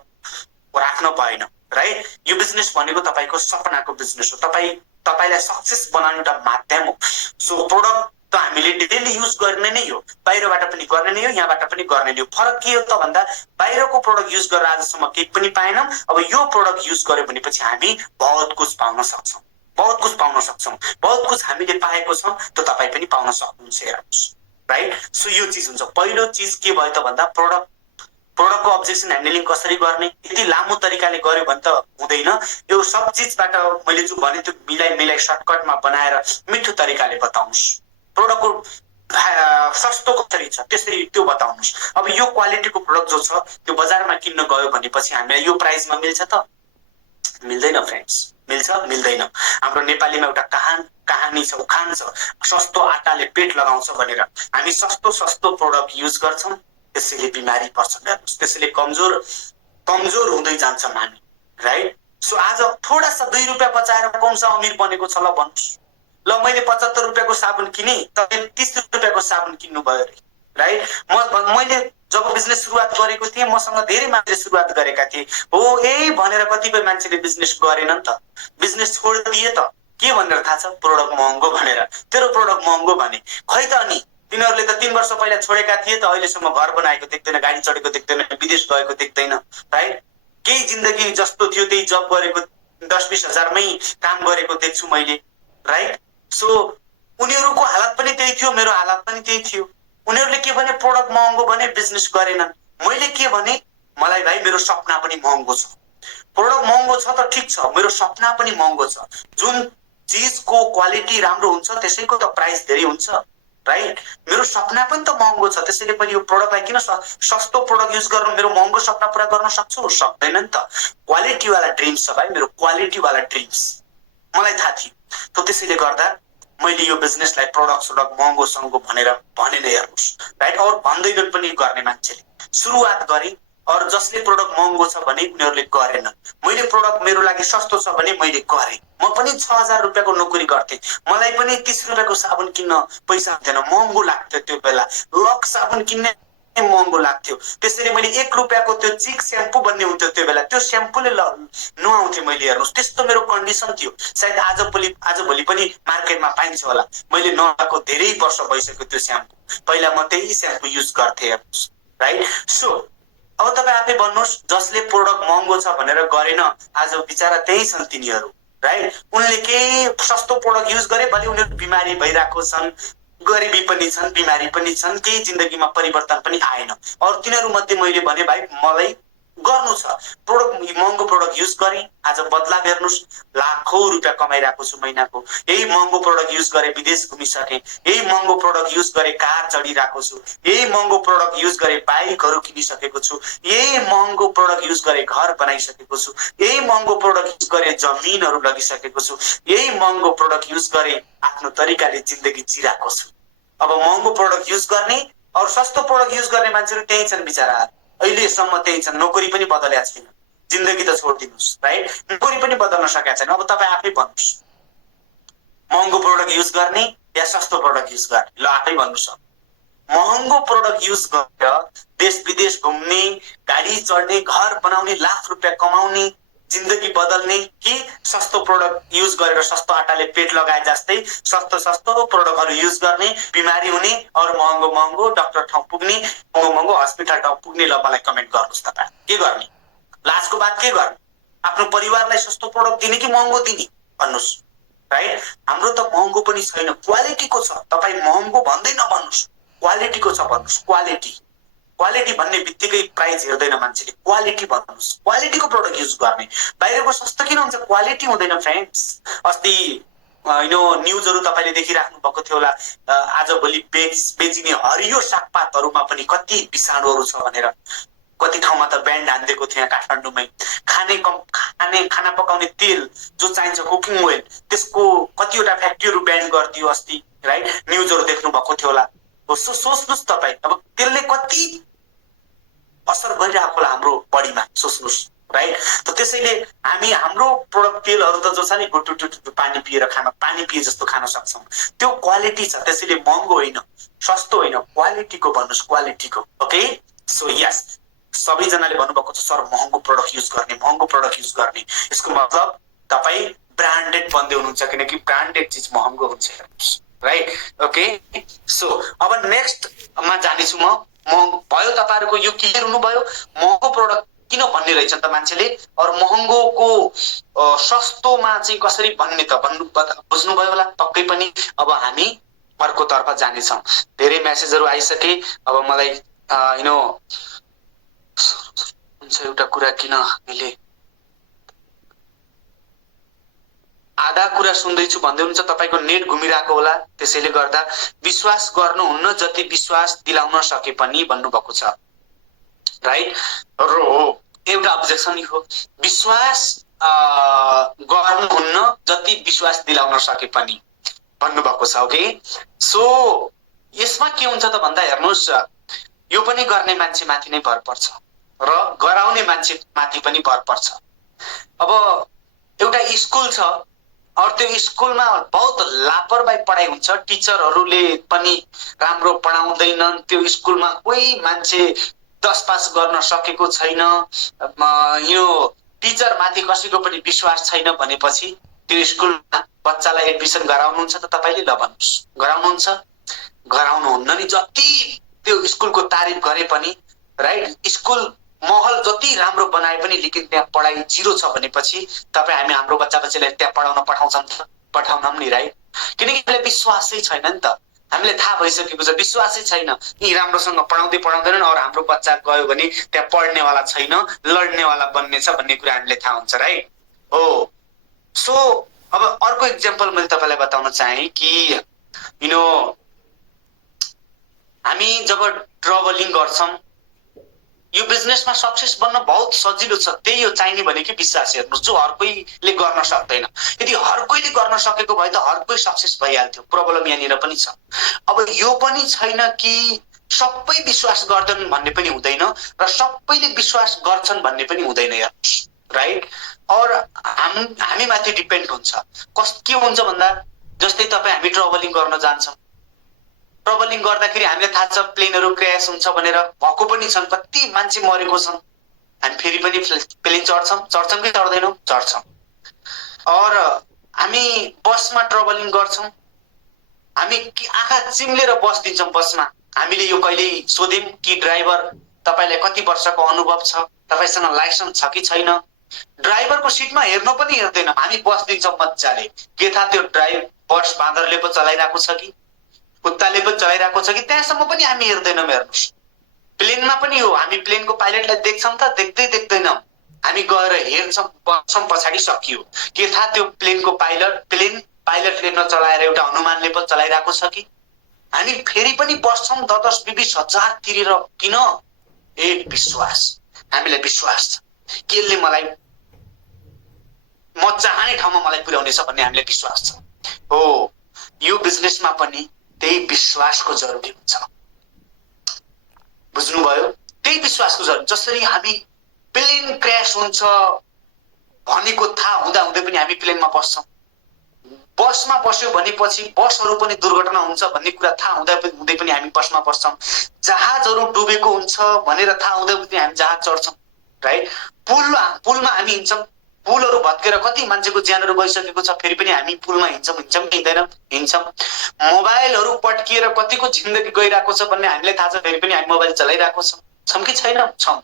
राख्न भएन, राइट? यो बिजनेस भनेको तपाईको सपनाको बिजनेस हो, तपाईलाई सक्सेस बनाउने एउटा माध्यम हो। सो प्रोडक्ट त हामीले डेली युज गर्ने नै हो, बाहिरबाट पनि गर्ने नै हो, यहाँबाट पनि गर्ने नै हो। फरक के हो त भन्दा बाहिरको प्रोडक्ट युज गरेर आजसम्म केही पनि पाएनौँ, अब यो प्रोडक्ट युज गर्यो भनेपछि हामी बहुत कुछ पाउन सक्छौँ, बहुत कुछ पाउन सक्छौँ, बहुत कुछ हामीले पाएको छौँ, त तपाईँ पनि पाउन सक्नुहुन्छ। हेर्नुहोस्, राइट? सो यो चिज हुन्छ। पहिलो चिज के भयो त भन्दा प्रोडक्टको अब्जेक्सन ह्यान्डलिङ कसरी गर्ने, यदि लामो तरिकाले गर्यो भने त हुँदैन। यो सब चिजबाट मैले जो भने त्यो मिलाई सर्टकटमा बनाएर मिठो तरिकाले बताउनुहोस्। प्रोडक्टको सस्तो कसरी छ त्यसरी त्यो बताउनुहोस्। अब यो क्वालिटीको प्रोडक्ट जो छ त्यो बजारमा किन्न गयो भनेपछि हामीलाई यो प्राइसमा मिल्छ त? मिल्दैन फ्रेन्ड्स, मिल्छ? मिल्दैन। हाम्रो नेपालीमा एउटा कहानी छ, उखान छ, सस्तो आटाले पेट लगाउँछ भनेर। हामी सस्तो प्रोडक्ट युज गर्छौँ, त्यसैले बिमारी पर्छ। हेर्नुहोस्, त्यसैले कमजोर हुँदै जान्छ हामी, राइट? सो आज थोडा सा 2 रुपियाँ बचाएर कौन सा अमीर बनेको छ ल भन्नुहोस्। ल मैले 75 रुपियाँको साबुन किने, तपाईले 30 रुपियाँको साबुन किन्नु भयो रे, राइट? मैले जब बिजनेस सुरुवात गरेको थिएँ, मसँग धेरै मान्छेले सुरुवात गरेका थिए हो, यही भनेर कतिपय मान्छेले बिजनेस गरेनन् त, बिजनेस छोडिदिए त। के भनेर थाहा छ? प्रोडक्ट महँगो भनेर। तेरो प्रोडक्ट महँगो भने खै त अनि तिनीहरूले त 3 वर्ष पहिला छोडेका थिए त, अहिलेसम्म घर बनाएको देख्दैन, गाडी चढेको देख्दैन, विदेश गएको देख्दैन, राइट? केही जिन्दगी जस्तो थियो त्यही जब गरेको 10-20 हजारमै काम गरेको देख्छु मैले, राइट? सो उनीहरूको हालत पनि त्यही थियो, मेरो हालत पनि त्यही थियो। उनीहरूले के भने प्रोडक्ट महँगो भने बिजनेस गरेनन्। मैले के भने मलाई भाइ मेरो सपना पनि महँगो छ। प्रोडक्ट महँगो छ त ठीक छ, मेरो सपना पनि महँगो छ। जुन चीजको क्वालिटी राम्रो हुन्छ त्यसैको त प्राइस धेरै हुन्छ, राइट? मेरो सपना पनि त महँगो छ, त्यसैले पनि यो प्रोडक्टलाई किन सस्तो प्रोडक्ट युज गरेर मेरो महँगो सपना पूरा गर्न सक्छु? सक्दैन नि त। क्वालिटी वाला ड्रिम्स छ भाइ, मेरो क्वालिटी वाला ड्रिम्स मलाई थाहा थियो। त त्यसैले गर्दा मैले यो बिजनेसलाई प्रोडक्ट महँगो भनेर भने नै। हेर्नुहोस्, राइट? और भन्दैनन् पनि गर्ने मान्छेले सुरुवात गरे, और जसले प्रोडक्ट महँगो छ भने उनीहरूले गरेनन्। मैले प्रोडक्ट मेरो लागि सस्तो छ भने मैले गरेँ। म पनि 6000 रुपियाँको नोकरी गर्थेँ, मलाई पनि 30 रुपियाँको साबुन किन्न पैसा हुन्थेन, महँगो लाग्थ्यो त्यो बेला। लक साबुन किन्ने महँगो लाग्थ्यो, त्यसैले मैले 1 रुपियाँको त्यो चिक स्याम्पू भन्ने हुन्थ्यो त्यो बेला, त्यो स्याम्पूले नुहाउँथेँ मैले। हेर्नुहोस्, त्यस्तो मेरो कन्डिसन थियो। सायद आजभोलि पनि मार्केटमा पाइन्छ होला, मैले नआएको धेरै वर्ष भइसक्यो त्यो स्याम्पू। पहिला म त्यही स्याम्पू युज गर्थेँ। हेर्नुहोस्, राइट? सो अब तपाईँ आफै भन्नुहोस्, जसले प्रोडक्ट महँगो छ भनेर गरेन, आज बिचारा त्यही छन् तिनीहरू, राइट? उनले केही सस्तो प्रोडक्ट युज गरे भने उनीहरू बिमारी भइरहेको छन्, गरिबी पनि छन्, बिमारी पनि छन्, केही जिन्दगीमा परिवर्तन पनि आएन। और तिनीहरू मध्ये मैले भने भाइ मलाई गर्नु छ, प्रोडक्ट महँगो प्रोडक्ट युज गरेँ, आज बदला हेर्नुहोस्, लाखौं रुपियाँ कमाइरहेको छु महिनाको। यही महँगो प्रोडक्ट युज गरेँ विदेश घुमिसकेँ, यही महँगो प्रोडक्ट युज गरेँ कार चढिरहेको छु, यही महँगो प्रोडक्ट युज गरेँ बाइकहरू किनिसकेको छु, यही महँगो प्रोडक्ट युज गरेँ घर बनाइसकेको छु, यही महँगो प्रोडक्ट युज गरेँ जमिनहरू लगिसकेको छु, यही महँगो प्रोडक्ट युज गरेँ आफ्नो तरिकाले जिन्दगी जिरहेको छु। अब महँगो प्रोडक्ट युज गर्ने और सस्तो प्रोडक्ट युज गर्ने मान्छेहरू त्यही छन् बिचारा, अहिलेसम्म त्यही छन्। नोकरी पनि बदलेको छैन, जिन्दगी त छोडिदिनुहोस्, राइट? नोकरी पनि बदल्न सकेको छैन। अब तपाईँ आफै भन्नुहोस्, महँगो प्रोडक्ट युज गर्ने या सस्तो प्रोडक्ट युज गर्ने? ल आफै भन्नुहोस्। महँगो प्रोडक्ट युज गरेर देश विदेश घुम्ने, गाडी चढ्ने, घर बनाउने, लाख रुपियाँ कमाउने, जिन्दगी बदल्ने कि सस्तो प्रोडक्ट युज गरेर सस्तो आटाले पेट लगाए जस्तै सस्तो सस्तो प्रोडक्टहरू युज गर्ने, बिमारी हुने और महँगो महँगो डाक्टर ठाउँ पुग्ने, महँगो महँगो हस्पिटल ठाउँ पुग्ने। ल मलाई कमेन्ट गर्नुहोस् तपाईँ के गर्ने? लास्टको बात के गर्ने? आफ्नो परिवारलाई सस्तो प्रोडक्ट दिने कि महँगो दिने भन्नुहोस्। राइट? हाम्रो त महँगो पनि छैन, क्वालिटीको छ। तपाईँ महँगो भन्दै नभन्नुहोस्, क्वालिटीको छ भन्नुहोस्। क्वालिटी क्वालिटी भन्ने बित्तिकै प्राइस हेर्दैन मान्छेले, क्वालिटी भन्नुहोस्। क्वालिटीको प्रोडक्ट युज गर्ने। बाहिरको सस्तो किन हुन्छ? क्वालिटी हुँदैन फ्रेन्ड्स। अस्ति न्युजहरू तपाईँले देखिराख्नु भएको थियो होला, आजभोलि बेचिने हरियो सागपातहरूमा पनि कति विषाणुहरू छ भनेर। कति ठाउँमा त ब्यान्ड हानिदिएको थियो यहाँ काठमाडौँमै। खाना पकाउने तेल जो चाहिन्छ, कुकिङ ओइल, त्यसको कतिवटा फ्याक्ट्रीहरू ब्यान गरिदियो अस्ति। राइट? न्युजहरू देख्नु भएको थियो होला। सोच्नुहोस् तपाईँ, अब त्यसले कति असर गरिरहेको होला हाम्रो बडीमा, सोच्नुहोस्। राइट? त त्यसैले हामी हाम्रो प्रोडक्ट तेलहरू त जो छ नि गुटुटु पानी पिएर पानी पिए जस्तो खान सक्छौँ, त्यो क्वालिटी छ। त्यसैले महँगो होइन, सस्तो होइन, क्वालिटीको भन्नुहोस्, क्वालिटीको। ओके? सो यस, सबैजनाले भन्नुभएको छ सर महँगो प्रोडक्ट युज गर्ने, महँगो प्रोडक्ट युज गर्ने। यसको मतलब तपाईँ ब्रान्डेड भन्दै हुनुहुन्छ, किनकि ब्रान्डेड चिज महँगो हुन्छ। राइट? ओके? सो अब नेक्स्टमा जानेछु म। भयो तपाईँहरूको यो क्लियर हुनुभयो महँगो प्रोडक्ट किन भन्ने रहेछ त मान्छेले, और महँगोको सस्तोमा चाहिँ कसरी भन्ने त बुझ्नुभयो होला पक्कै पनि। अब हामी अर्कोतर्फ जानेछौँ। धेरै मेसेजहरू आइसके। अब मलाई हुन्छ एउटा कुरा, किन मैले आधा कुरा सुन्दैछु भन्दै हुनुहुन्छ, तपाईँको नेट घुमिरहेको होला, त्यसैले गर्दा विश्वास गर्नुहुन्न जति विश्वास दिलाउन सके पनि भन्नुभएको छ। राइट? र हो, एउटा अब्जेक्सन हो, विश्वास गर्नुहुन्न जति विश्वास दिलाउन सके पनि भन्नुभएको छ। ओके? सो यसमा के हुन्छ त भन्दा हेर्नुहोस्, यो पनि गर्ने मान्छे माथि नै भर पर्छ र गराउने मान्छे माथि पनि भर पर्छ। अब एउटा स्कुल छ और त्यो स्कुलमा बहुत लापरवाही पढाइ हुन्छ, टिचरहरूले पनि राम्रो पढाउँदैनन्, त्यो स्कुलमा कोही मान्छे 10 पास गर्न सकेको छैन, यो टिचर माथि कसैको पनि विश्वास छैन भनेपछि त्यो स्कुलमा बच्चालाई एडमिसन गराउनुहुन्छ त तपाईँले? ल भन्नुहोस्, गराउनुहुन्छ? गराउनुहुन्न नि। जति त्यो स्कुलको तारिफ गरे पनि, राइट, स्कुल महल जति राम्रो बनाए पनि लेकिन त्यहाँ पढाइ जिरो छ भनेपछि तपाईँ हामी हाम्रो बच्चा बच्चीलाई त्यहाँ पढाउन पठाउन नि। राइट? किनकि हामीलाई विश्वासै छैन नि त। हामीलाई थाहा भइसकेको छ विश्वासै छैन, यी राम्रोसँग पढाउँदैनन् और हाम्रो बच्चा गयो भने त्यहाँ पढ्नेवाला छैन, लड्नेवाला बन्नेछ भन्ने कुरा हामीलाई थाहा हुन्छ। राइट? हो। सो अब अर्को इक्जाम्पल मैले तपाईँलाई बताउन चाहे कि हामी जब ट्राभलिङ गर्छौँ, यो बिजनेसमा सक्सेस बन्न बहुत सजिलो छ। त्यही हो चाहिने भनेको विश्वास। हेर्नुहोस्, जो हर कोहीले गर्न सक्दैन, यदि हर कोहीले गर्न सकेको भए त हर कोही सक्सेस भइहाल्थ्यो। प्रब्लम यहाँनिर पनि छ। अब यो पनि छैन कि सबै विश्वास गर्दैनन् भन्ने पनि हुँदैन र सबैले विश्वास गर्छन् भन्ने पनि हुँदैन। हेर्नुहोस्, राइट? और हामी माथि डिपेन्ड हुन्छ। के हुन्छ भन्दा जस्तै तपाईँ हामी ट्राभलिङ गर्न जान्छौँ, ट्राभलिङ गर्दाखेरि हामीलाई थाहा छ प्लेनहरू क्र्यास हुन्छ भनेर, भएको पनि छन्, कति मान्छे मरेको छन्। हामी फेरि पनि प्लेन चढ्छौँ कि चढ्दैनौँ? चढ्छौँ। और हामी बसमा ट्राभलिङ गर्छौँ, हामी आँखा चिम्लेर बस्दिन्छौँ बसमा। हामीले यो कहिले सोध्यौँ कि ड्राइभर तपाईँलाई कति वर्षको अनुभव छ, तपाईँसँग लाइसेन्स छ कि छैन? ड्राइभरको सिटमा हेर्न पनि हेर्दैनौँ, हामी बस्दिन्छौँ मजाले। के थाहा त्यो बस बाँदरले पो चलाइरहेको छ कि कुत्ताले पनि चलाइरहेको छ कि, त्यहाँसम्म पनि हामी हेर्दैनौँ। हेर्नुहोस्, प्लेनमा पनि हो, हामी प्लेनको पाइलटलाई देख्छौँ त देख्दैनौँ, हामी गएर हेर्छौँ, बस्छौँ, पछाडि सकियो। के थाहा त्यो प्लेन पाइलटले नचलाएर एउटा हनुमानले पनि चलाइरहेको छ कि? हामी फेरि पनि बस्छौँ 10-20 हजार तिरेर। किन? विश्वास। हामीलाई विश्वास छ केले मलाई म चाहने ठाउँमा मलाई पुर्याउनेछ भन्ने हामीलाई विश्वास छ। हो, यो बिजनेसमा पनि त्यही विश्वासको जरुरी हुन्छ। बुझ्नुभयो? त्यही विश्वासको जरुरी। जसरी हामी प्लेन क्र्यास हुन्छ भनेको थाहा हुँदै पनि हामी प्लेनमा बस्छौँ, बसमा बस्यो भनेपछि बसहरू पनि दुर्घटना हुन्छ भन्ने कुरा थाहा हुँदै पनि हामी बसमा बस्छौँ, जहाजहरू डुबेको हुन्छ भनेर थाहा हुँदै पनि हामी जहाज चढ्छौँ। राइट? पुलमा हामी हिँड्छौँ, पुलहरू भत्केर कति मान्छेको ज्यानहरू गइसकेको छ, फेरि पनि हामी पुलमा हिँड्छौँ कि हिँड्दैनौँ? हिँड्छौँ। मोबाइलहरू पड्किएर कतिको जिन्दगी गइरहेको छ भन्ने हामीलाई थाहा छ, फेरि पनि हामी मोबाइल चलाइरहेको छौँ कि छैनौँ? छौँ।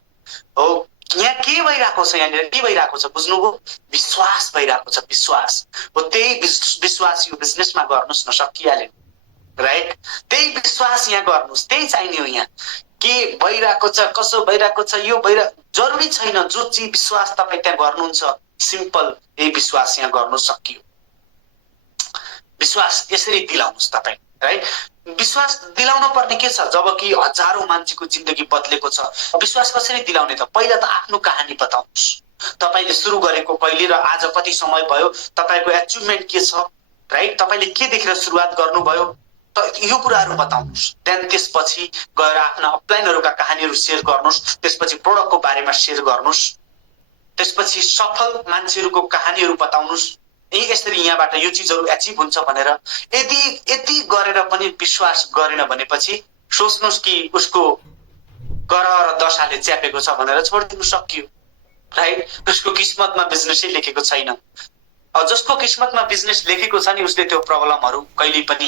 हो, यहाँ के भइरहेको छ? यहाँनिर के भइरहेको छ बुझ्नुभयो? विश्वास भइरहेको छ, विश्वास हो। त्यही विश्वास यो बिजनेसमा गर्नुहोस् न, सकिहाल्यो, राइट? त्यही विश्वास यहाँ गर्नुहोस्, त्यही चाहिने हो। यहाँ के भइरहेको छ, कसो भइरहेको छ, यो जरुरी छैन। जो चिज विश्वास तपाईँ त्यहाँ गर्नुहुन्छ, सिम्पल यही विश्वास यहाँ गर्नु सकियो। विश्वास यसरी दिलाउनुहोस् तपाईँ, राइट? विश्वास दिलाउन पर्ने के छ? जबकि हजारौं मान्छेको जिन्दगी बदलेको छ, विश्वास कसरी दिलाउने त? पहिला त आफ्नो कहानी बताउनुहोस्। तपाईले सुरु गरेको कहिले र आज कति समय भयो, तपाईको अचिभमेन्ट के छ, राइट? तपाईले के देखेर सुरुवात गर्नुभयो, यो कुराहरू बताउनुहोस्। देन त्यसपछि गएर आफ्ना अपलाइनहरुका कहानीहरू शेयर गर्नुहोस्। त्यसपछि प्रोडक्टको बारेमा शेयर गर्नुहोस्। त्यसपछि सफल मान्छेहरूको कहानीहरू बताउनुहोस्। यसरी यहाँबाट यो चीजहरू अचिभ हुन्छ भनेर। यति गरेर पनि विश्वास गरेन भनेपछि सोच्नुहोस् कि उसको ग्रह र दशाले च्यापेको छ भनेर छोडिदिनु सकियो, राइट? उसको किस्मतमा बिजनेसै लेखेको छैन। जसको किस्मतमा बिजनेस लेखेको छ नि, उसले त्यो प्रब्लमहरू कहिले पनि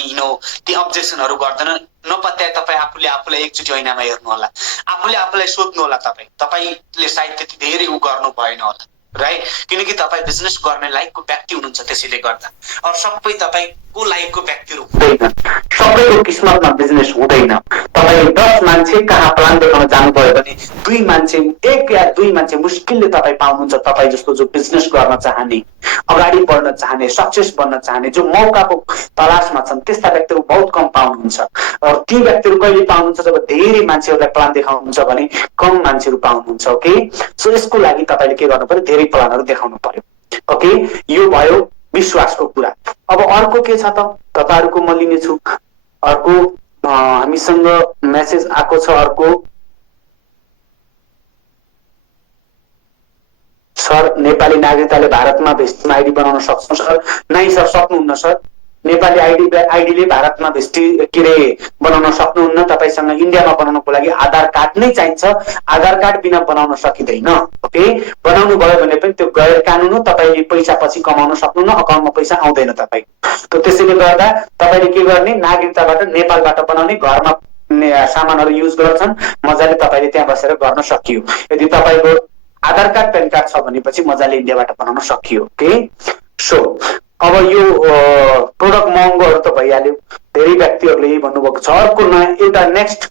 ती अब्जेक्सनहरू गर्दैन। नपत्याए तपाईँ आफूलाई एकचोटि ऐनामा हेर्नु होला, आफूलाई सोध्नु होला, तपाईले सायद त्यति धेरै गर्नु भएन होला, राइट? किनकि तपाईँ बिजनेस गर्ने लायकको व्यक्ति हुनुहुन्छ। त्यसैले गर्दा अब सबै तपाईको लायकको व्यक्तिहरू हुँदैन, सबैको किस्मतमा बिजनेस हुँदैन। तपाईँ 10 मान्छे कहाँ प्लान देखाउन जानुभयो भने 2 मान्छे, 1 या 2 मान्छे मुस्किलले तपाईँ पाउनुहुन्छ। तपाईँ जस्तो जो बिजनेस गर्न चाहने, अगाडि बढ्न चाहने, सक्सेस बन्न चाहने, जो मौकाको तलासमा छन्, त्यस्ता व्यक्तिहरू बहुत कम पाउनुहुन्छ। र ती व्यक्तिहरू कहिले पाउनुहुन्छ? जब धेरै मान्छेहरूलाई प्लान देखाउनुहुन्छ भने कम मान्छेहरू पाउनुहुन्छ। ओके, सो यसको लागि तपाईले के गर्नु पर्यो? धेरै प्लानहरू देखाउनु पर्यो। ओके, यो भयो विश्वासको कुरा। अब अर्को के छ त? तपाईहरुको म लिनेछु। अर्को हामीसँग मेसेज आएको छ। अर्को, सर नेपाली नागरिकताले भारतमा भेस्टिङ आइडी बनाउन सक्छौं सर? नै सर, सक्नुहुन्न सर। नेपाली आइडीले भारतमा भेस्टी के रे बनाउन सक्नुहुन्न। तपाईसँग इन्डियामा बनाउनको लागि आधार कार्ड नै चाहिन्छ। आधार कार्ड बिना बनाउन सकिँदैन। ओके, बनाउनु भयो भने पनि त्यो गैर कानुनी हो। तपाईले पैसा पछि कमाउन सक्नुहुन्न, अकाउन्टमा पैसा आउँदैन तपाईको। त त्यसैले गर्दा तपाईले के गर्ने? नागरिकताबाट नेपालबाट बनाउने, घरमा सामानहरू युज गर्छन्, मजाले तपाईले त्यहाँ बसेर गर्न सकियो। यदि तपाईको आधार कार्ड, प्यान कार्ड छ भनेपछि मजाले इन्डियाबाट बनाउन सकियो। ओके, सो अब यो प्रोडक्ट महँगोहरू त भइहाल्यो। धेरै व्यक्तिहरूले यही भन्नुभएको छ। अर्को एउटा नेक्स्ट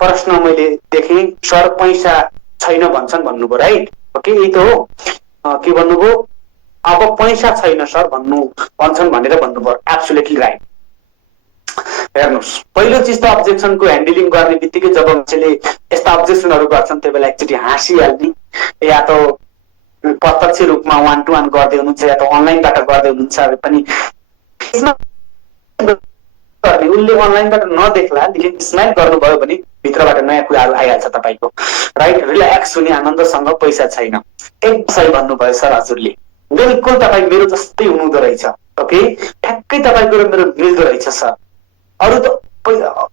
प्रश्न मैले देखेँ, सर पैसा छैन भन्छन् भन्नुभयो, राइट? ओके, यही त हो। के भन्नुभयो? अब पैसा छैन सर भन्छन् भनेर भन्नुभयो। Absolutely right. हेर्नुहोस्, पहिलो चिज त अब्जेक्सनको ह्यान्डलिङ गर्ने बित्तिकै जब मान्छेले यस्ता अब्जेक्सनहरू गर्छन्, त्यो बेला एकचोटि हाँसिहाल्ने, या त प्रत्यक्ष रूपमा 1-to-1 गर्दै हुनुहुन्छ, या त अनलाइनबाट गर्दै हुनुहुन्छ पनि उसले अनलाइनबाट नदेख्ला, लेकिन स्माइल गर्नुभयो भने भित्रबाट नयाँ कुराहरू आइहाल्छ तपाईको, राइट? रिल्याक्स हुने, आनन्दसँग। पैसा छैन, एक सही भन्नुभयो सर हजुरले। बिल्कुल तपाईँ मेरो जस्तै हुनुहुँदो रहेछ। ओके, ठ्याक्कै तपाईको र मेरो मिल्दो रहेछ सर। अरू त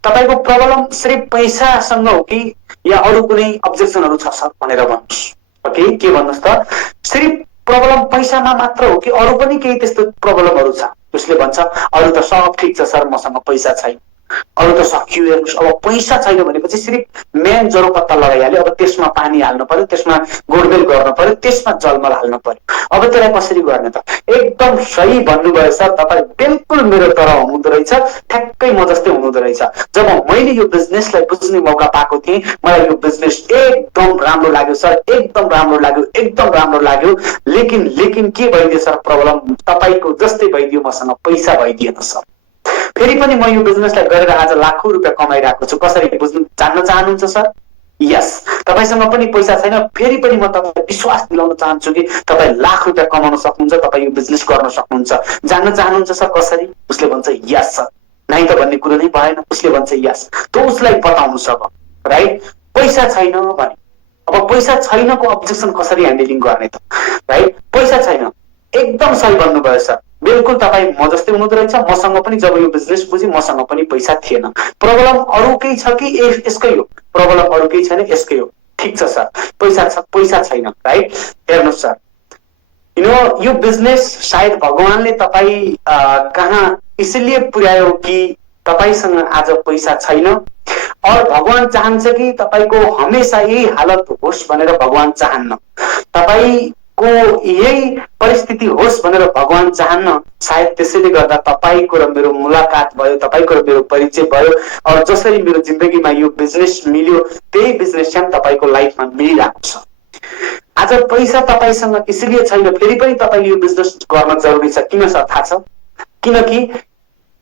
तपाईको प्रब्लम सिर्फ पैसासँग हो कि या अरू कुनै अब्जेक्सनहरू छ सर भनेर भन्नुहोस्। ओके, के भन्नुहोस् त? सिर्फ प्रब्लम पैसामा मात्र हो कि अरू पनि केही त्यस्तो प्रब्लमहरू छ? उसले भन्छ अरू त सब ठिक छ सर, मसँग पैसा छैन, अरू त सकियो। हेर्नुहोस्, अब पैसा छैन भनेपछि सिर्फ मेन जरो पत्ता लगाइहाल्यो। अब त्यसमा पानी हाल्नु पर्यो, त्यसमा गोडमेल गर्नु पर्यो, त्यसमा जलमल हाल्नु पर्यो। अब त्यसलाई कसरी गर्ने त? एकदम सही भन्नुभयो सर, तपाईँ बिल्कुल मेरो तरह हुनुहुँदो रहेछ, ठ्याक्कै म जस्तै हुनुहुँदो रहेछ। जब मैले यो बिजनेसलाई बुझ्ने मौका पाएको थिएँ, मलाई यो बिजनेस एकदम राम्रो लाग्यो सर, एकदम राम्रो लाग्यो, एकदम राम्रो लाग्यो। लेकिन के भइदियो सर? प्रब्लम तपाईको जस्तै भइदियो, मसँग पैसा भइदिएन सर। फेरि पनि म यो बिजनेसलाई गरेर आज लाखौं रुपियाँ कमाइरहेको छु। कसरी जान्न चाहनुहुन्छ सर? यस, तपाईसँग पनि पैसा छैन, फेरि पनि म तपाईलाई विश्वास दिलाउन चाहन्छु कि तपाईँ लाख रुपियाँ कमाउन सक्नुहुन्छ, तपाईँ यो बिजनेस गर्न सक्नुहुन्छ। जान्न चाहनुहुन्छ सर कसरी? उसले भन्छ यस सर। नै त भन्ने कुरो नै भएन, उसले भन्छ यस। त उसलाई बताउनुहोस् अब, राइट? पैसा छैन भने अब पैसा छैनको अब्जेक्सन कसरी ह्यान्डलिङ गर्ने त, राइट? पैसा छैन, एकदम सही भन्नुभयो सर। बिल्कुल तपाईँ म जस्तै हुनुहुँदो रहेछ। मसँग पनि जब यो बिजनेस बुझेँ, मसँग पनि पैसा थिएन। प्रब्लम अरूकै छ कि यसकै हो? प्रब्लम अरूकै छैन, यसकै हो। ठिक छ सर, पैसा छैन, राइट? हेर्नुहोस् सर, यो बिजनेस सायद भगवानले तपाईँ कहाँ इसलिए पुर्यायो कि तपाईसँग आज पैसा छैन, और भगवान चाहन्छ कि तपाईँको हमेसा यही हालत होस् भनेर भगवान चाहन्न, तपाईँको यही परिस्थिति होस् भनेर भगवान चाहन्न। सायद त्यसैले गर्दा तपाईँको र मेरो मुलाकात भयो, तपाईँको र मेरो परिचय भयो, और जसरी मेरो जिन्दगीमा यो बिजनेस मिल्यो त्यही बिजनेस चाहिँ तपाईँको लाइफमा मिलिरहेको छ। आज पैसा तपाईसँग इसलिए छैन, फेरि पनि तपाईँले यो बिजनेस गर्न जरुरी छ। किन सर थाहा छ? किनकि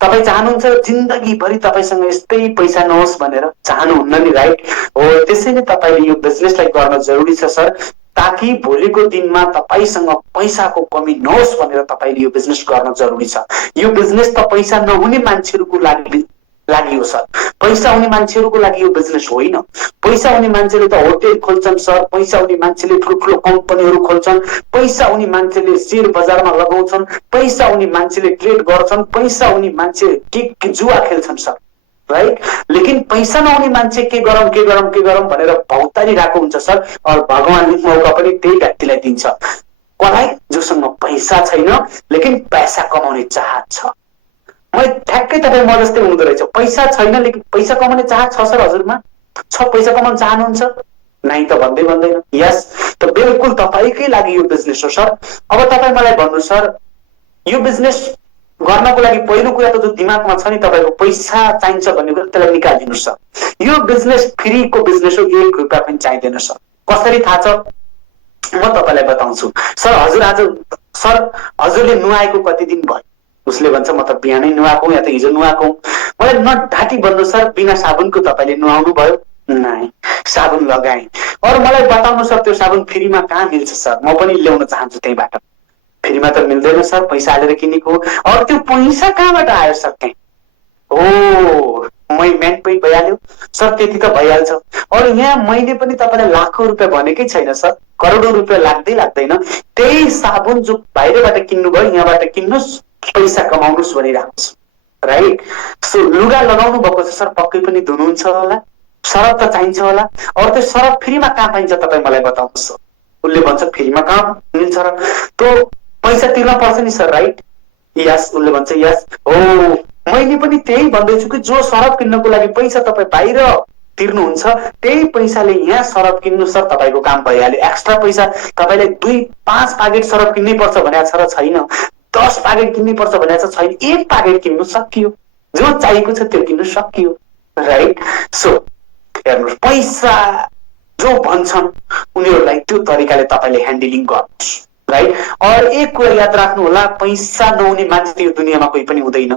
तपाईँ चाहनुहुन्छ जिन्दगीभरि तपाईँसँग यस्तै पैसा नहोस् भनेर, चाहनुहुन्न नि, राइट? हो, त्यसैले तपाईँले यो बिजनेसलाई गर्न जरुरी छ सर, ताकि भोलिको दिनमा तपाईसँग पैसाको कमी नहोस् भनेर तपाईँले यो बिजनेस गर्न जरुरी छ। यो बिजनेस त पैसा नहुने मान्छेहरूको लागि हो सर, पैसा हुने मान्छेहरूको लागि यो बिजनेस होइन। पैसा हुने मान्छेले त होटेल खोल्छन् सर, पैसा हुने मान्छेले ठुल्ठुलो कम्पनीहरू खोल्छन्, पैसा हुने मान्छेले शेयर बजारमा लगाउँछन्, पैसा हुने मान्छेले ट्रेड गर्छन्, पैसा हुने मान्छे के जुवा खेल्छन् सर, राइट? लेकिन पैसा नहुने मान्छे के गरौँ भनेर भौतारिरहेको हुन्छ सर, और भगवानले मौका पनि त्यही व्यक्तिलाई दिन्छ। कसलाई? जोसँग पैसा छैन लेकिन पैसा कमाउने चाहत छ। मैले ठ्याक्कै तपाईँ म जस्तै हुँदो रहेछ, पैसा छैन लेकिन पैसा कमाउने चाहत छ सर हजुरमा? छ? पैसा कमाउन चाहनुहुन्छ? नाइ त भन्दैन। यस, त बिल्कुल तपाईँकै लागि यो बिजनेस हो सर। अब तपाईँ मलाई भन्नु सर, यो बिजनेस गर्नको लागि पहिलो कुरा त जो दिमागमा छ नि तपाईँको, पैसा चाहिन्छ भन्ने कुरा, त्यसलाई निकालिदिनु सर। यो बिजनेस फ्रीको बिजनेस हो, 1 रुपियाँ पनि चाहिँदैन सर। कसरी थाहा छ? म तपाईँलाई बताउँछु सर। हजुरले नुहाएको कति दिन भयो? उसले भन्छ म त बिहानै नुहाएको या त हिजो नुहाएको। मलाई नढाँटी भन्नु सर, बिना साबुनको तपाईँले नुहाउनु भयो? नाइ, साबुन लगाएँ। और मलाई बताउनु सर, त्यो साबुन फ्रीमा कहाँ मिल्छ सर? म पनि ल्याउन चाहन्छु त्यहीबाट। फ्रीमा त मिल्दैन सर, पैसा हालेर किनेको। और त्यो पैसा कहाँबाट आयो सर? त्यही हो, मेन पोइन्ट भइहाल्यो सर, त्यति त भइहाल्छ। और यहाँ मैले पनि तपाईँलाई लाखौं रुपियाँ भनेकै छैन सर, करोडौं रुपियाँ लाग्दैन। त्यही साबुन जो बाहिरबाट किन्नुभयो, यहाँबाट किन्नुहोस्, पैसा कमाउनुहोस् भनिरहेको छु, राइट? सो लुगा लगाउनु भएको छ सर, पक्कै पनि धुनुहुन्छ होला, सरफ त चाहिन्छ होला। और त्यो सरफ फ्रीमा कहाँ पाइन्छ तपाईँ मलाई बताउनुहोस्। उसले भन्छ फ्रीमा कहाँ मिल्छ र? त्यो पैसा तिर्न पर्छ नि सर, राइट? यस, उसले भन्छ यस। हो, मैले पनि त्यही भन्दैछु कि जो सरफ किन्नको लागि पैसा तपाईँ बाहिर तिर्नुहुन्छ, त्यही पैसाले यहाँ सरफ किन्नु सर, तपाईँको काम भइहाल्यो। एक्स्ट्रा पैसा तपाईँले 2-5 प्याकेट सरफ किन्नै पर्छ भनेको छ र छैन, 10 प्याकेट किन्नै पर्छ भनेको छ छैन, 1 प्याकेट किन्नु सकियो, जो चाहिएको छ त्यो किन्नु सकियो, राइट? सो हेर्नुहोस्, पैसा जो भन्छन् उनीहरूलाई त्यो तरिकाले तपाईँले ह्यान्डलिङ गर्नुहोस्, राइट? और एक कुरा याद राख्नु होला, पैसा नहुने मान्छे यो दुनियाँमा कोही पनि हुँदैन।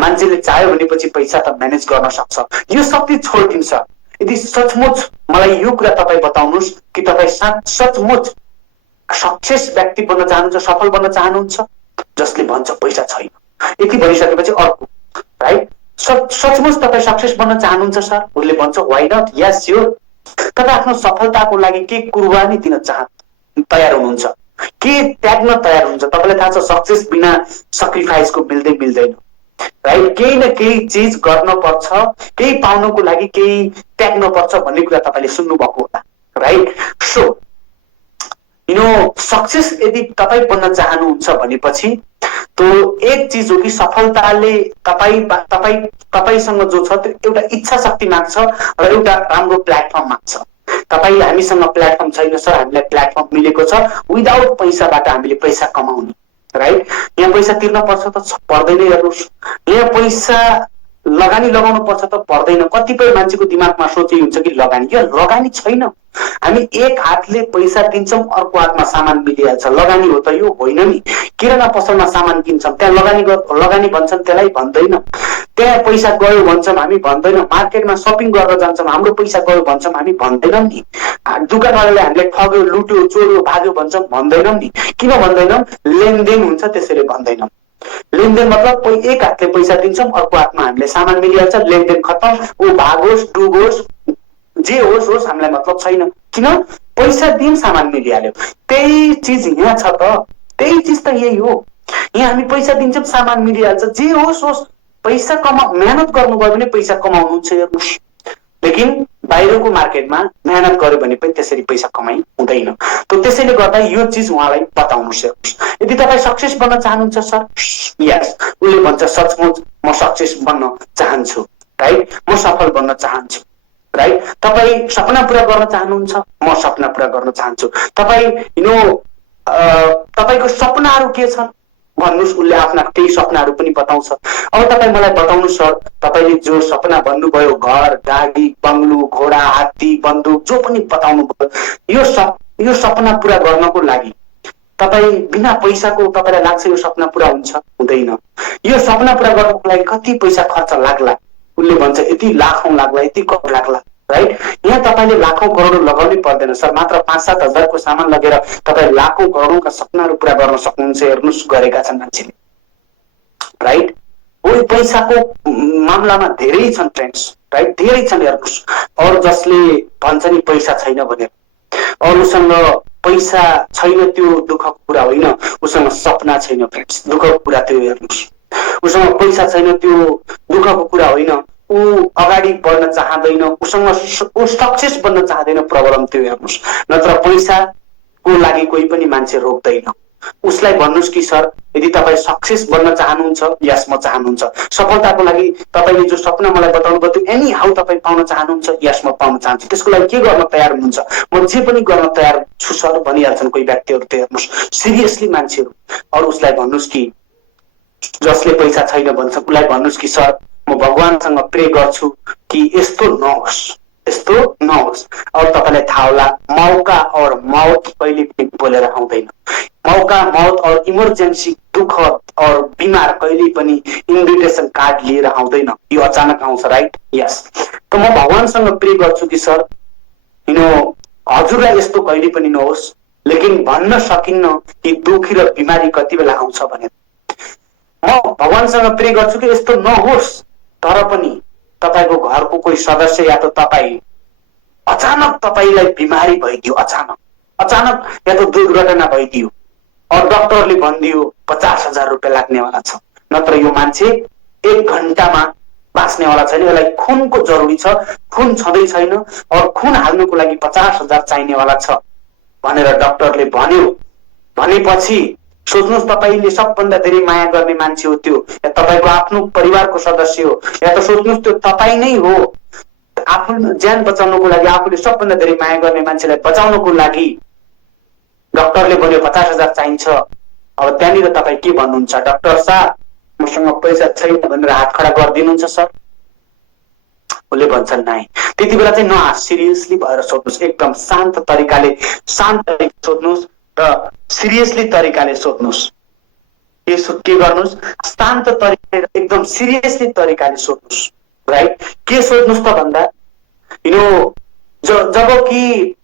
मान्छेले चाह्यो भनेपछि पैसा त म्यानेज गर्न सक्छ। यो शक्ति छोडिदिन्छ। यदि सचमुच मलाई यो कुरा तपाईँ बताउनुहोस् कि तपाईँ सचमुच सक्सेस व्यक्ति बन्न चाहनुहुन्छ, सफल बन्न चाहनुहुन्छ, जसले भन्छ पैसा छैन, यति भइसकेपछि अर्को, राइट? सचमुच तपाईँ सक्सेस बन्न चाहनुहुन्छ सर? उसले भन्छ व्हाई नट, यस स्योर। तपाईँ आफ्नो सफलताको लागि के कुर्बानी दिन तयार हुनुहुन्छ, के त्याग्न तयार हुनुहुन्छ? तपाईँलाई थाहा छ सक्सेस बिना सक्रिफाइसको मिल्दैन, राइट? केही न केही चिज गर्न पर्छ, केही पाउनको लागि केही त्याग्न पर्छ भन्ने कुरा तपाईँले सुन्नुभएको होला, राइट? सो सक्सेस यदि तपाईँ बन्न चाहनुहुन्छ भनेपछि त्यो एक चिज हो कि सफलताले तपाईसँग जो छ त्यो एउटा इच्छा शक्ति माग्छ र एउटा राम्रो प्लेटफर्म माग्छ। हामीसँग प्लेटफर्म छैन सर, हामीलाई प्लेटफर्म मिलेको छ विदाउट पैसाबाट हामीले पैसा कमाउने, राइट? यहाँ पैसा तिर्न पर्छ त पर्दैन, हेर्नुहोस्, यहाँ पैसा लगानी लगाउनु पर्छ त पर्दैन। कतिपय मान्छेको दिमागमा सोचेको हुन्छ कि लगानी, यो लगानी छैन। हामी एक हातले पैसा दिन्छौँ, अर्को हातमा सामान मिलिहाल्छ, लगानी हो त यो? होइन नि। किराना पसलमा सामान किन्छौँ, त्यहाँ लगानी भन्छन्, त्यसलाई भन्दैन। त्यहाँ पैसा गयो भन्छौँ, हामी भन्दैनौँ। मार्केटमा सपिङ गरेर जान्छौँ, हाम्रो पैसा गयो भन्छौँ, हामी भन्दैनौँ नि। दुकानवालाले हामीलाई ठग्यो, लुट्यो, चोर्यो, भाग्यो भन्छौँ, भन्दैनौँ नि। किन भन्दैनौँ? लेनदेन हुन्छ त्यसैले भन्दैनौँ। लेनदेन मतलब एक हातले पैसा दिन्छौँ, अर्को हातमा हामीले सामान मिलिहाल्छ, लेनदेन खतम। ऊ भागोस्, डुबोस्, जे होस् हामीलाई मतलब छैन। किन? पैसा दिम, सामान मिलिहाल्यो। त्यही चिज यहाँ छ त, त्यही चिज त यही हो। यहाँ हामी पैसा दिन्छौँ, सामान मिलिहाल्छ, जे होस् पैसा मेहनत गर्नुभयो भने पैसा कमाउनुहुन्छ। हेर्नुहोस्, लेकिन बाहिरको मार्केटमा मेहनत गर्यो भने पनि त्यसरी पैसा कमाइ हुँदैन। त त्यसैले गर्दा यो चिज उहाँलाई बताउनुहोस्। यदि तपाईँ सक्सेस बन्न चाहनुहुन्छ सर, यस, उसले भन्छ सचमुच म सक्सेस बन्न चाहन्छु, राइट, म सफल बन्न चाहन्छु, राइट। तपाईँ सपना पूरा गर्न चाहनुहुन्छ, म सपना पूरा गर्न चाहन्छु। तपाईँ तपाईँको सपनाहरू के छन् भन्नुहोस्, उसले आफ्ना केही सपनाहरू पनि बताउँछ। अब तपाईँ मलाई बताउनु सर, तपाईँले जो सपना भन्नुभयो, घर, गाडी, बङ्गलो, घोडा, हात्ती, बन्दुक, जो पनि बताउनु भयो, यो सपना पूरा गर्नको लागि तपाईँ बिना पैसाको तपाईँलाई लाग्छ यो सपना पूरा हुन्छ? हुँदैन। यो सपना पूरा गर्नको लागि कति पैसा खर्च लाग्ला? उसले भन्छ यति लाखौं लाग्ला, यति करोड लाग्ला, राइट। यहाँ तपाईँले लाखौं करोड लगाउनै पर्दैन सर, मात्र 5-7 हजारको सामान लगेर तपाईँ लाखौं करोडौंका सपनाहरू पूरा गर्न सक्नुहुन्छ। हेर्नुहोस्, गरेका छन् मान्छेले, राइट। ओइ पैसाको मामलामा धेरै छन् फ्रेन्ड्स, राइट, धेरै छन्। हेर्नुहोस्, अरू जसले भन्छ नि पैसा छैन भनेर, अरूसँग पैसा छैन त्यो दुःखको कुरा होइन, उसँग सपना छैन फ्रेन्ड्स, दुःखको कुरा त्यो। हेर्नुहोस्, उसँग पैसा छैन त्यो दुःखको कुरा होइन, ऊ अगाडि बढ्न चाहँदैन, उसँग ऊ सक्सेस बन्न चाहँदैन, प्रब्लम त्यो। हेर्नुहोस्, नत्र पैसाको लागि कोही पनि मान्छे रोक्दैन। उसलाई भन्नुहोस् कि सर यदि तपाईँ सक्सेस बन्न चाहनुहुन्छ, यस म चाहनुहुन्छ, सफलताको लागि तपाईँले जो सपना मलाई बताउनु भयो त्यो एनी हाउ तपाईँ पाउन चाहनुहुन्छ, यस म पाउन चाहन्छु, त्यसको लागि के गर्न तयार हुनुहुन्छ? म जे पनि गर्न तयार छु सर भनिहाल्छन् कोही व्यक्तिहरू। त्यो हेर्नुहोस्, सिरियसली मान्छेहरू। अरू उसलाई भन्नुहोस् कि जसले पैसा छैन भन्छ, उसलाई भन्नुहोस् कि सर म भगवानसँग प्रे गर्छु कि यस्तो नहोस्, यस्तो नहोस्। अब तपाईँलाई थाहा होला मौका और मौत कहिले पनि बोलेर आउँदैन। मौका, मौत और इमर्जेन्सी, दुःख और बिमार कहिले पनि इन्भिटेसन कार्ड लिएर आउँदैन, यो अचानक आउँछ, राइट, यस। त म भगवानसँग प्रे गर्छु कि सर हजुरलाई यस्तो कहिले पनि नहोस्, लेकिन भन्न सकिन्न कि दुखी र बिमारी कति बेला आउँछ भनेर। म भगवानसँग प्रे गर्छु कि यस्तो नहोस्, तर पनि तपाईको घरको कोही सदस्य या त तपाईँ अचानक तपाईलाई बिमारी भइदियो, अचानक या त दुर्घटना भइदियो और डक्टरले भनिदियो 50,000 रुपियाँ लाग्नेवाला छ, नत्र यो मान्छे 1 घण्टामा बाँच्नेवाला छैन, यसलाई खुनको जरुरी छ, खुन छँदै छैन और खुन हाल्नुको लागि 50,000 चाहिनेवाला छ भनेर डक्टरले भन्यो। भनेपछि सोच्नुहोस्, तपाईले सबभन्दा धेरै माया गर्ने मान्छे हो त्यो, या तपाईको आफ्नो परिवारको सदस्य हो, या त सोच्नुहोस् त्यो तपाईँ नै हो। आफ्नो ज्यान बचाउनको लागि, आफूले सबभन्दा धेरै माया गर्ने मान्छेलाई बचाउनको लागि डक्टरले भन्यो 50,000 चाहिन्छ। अब त्यहाँनिर तपाईँ के भन्नुहुन्छ? डाक्टर साहब मसँग पैसा छैन भनेर हात खडा गरिदिनुहुन्छ सर? उसले भन्छ नाइ। त्यति बेला चाहिँ नहाँस, सिरियसली भएर सोध्नुहोस्, एकदम शान्त तरिकाले सोध्नुहोस् र सिरियसली तरिकाले सोध्नुहोस्। के गर्नुहोस्? शान्त तरिकाले एकदम सिरियसली तरिकाले सोध्नुहोस्, राइट। के सोध्नुहोस् त भन्दा जब कि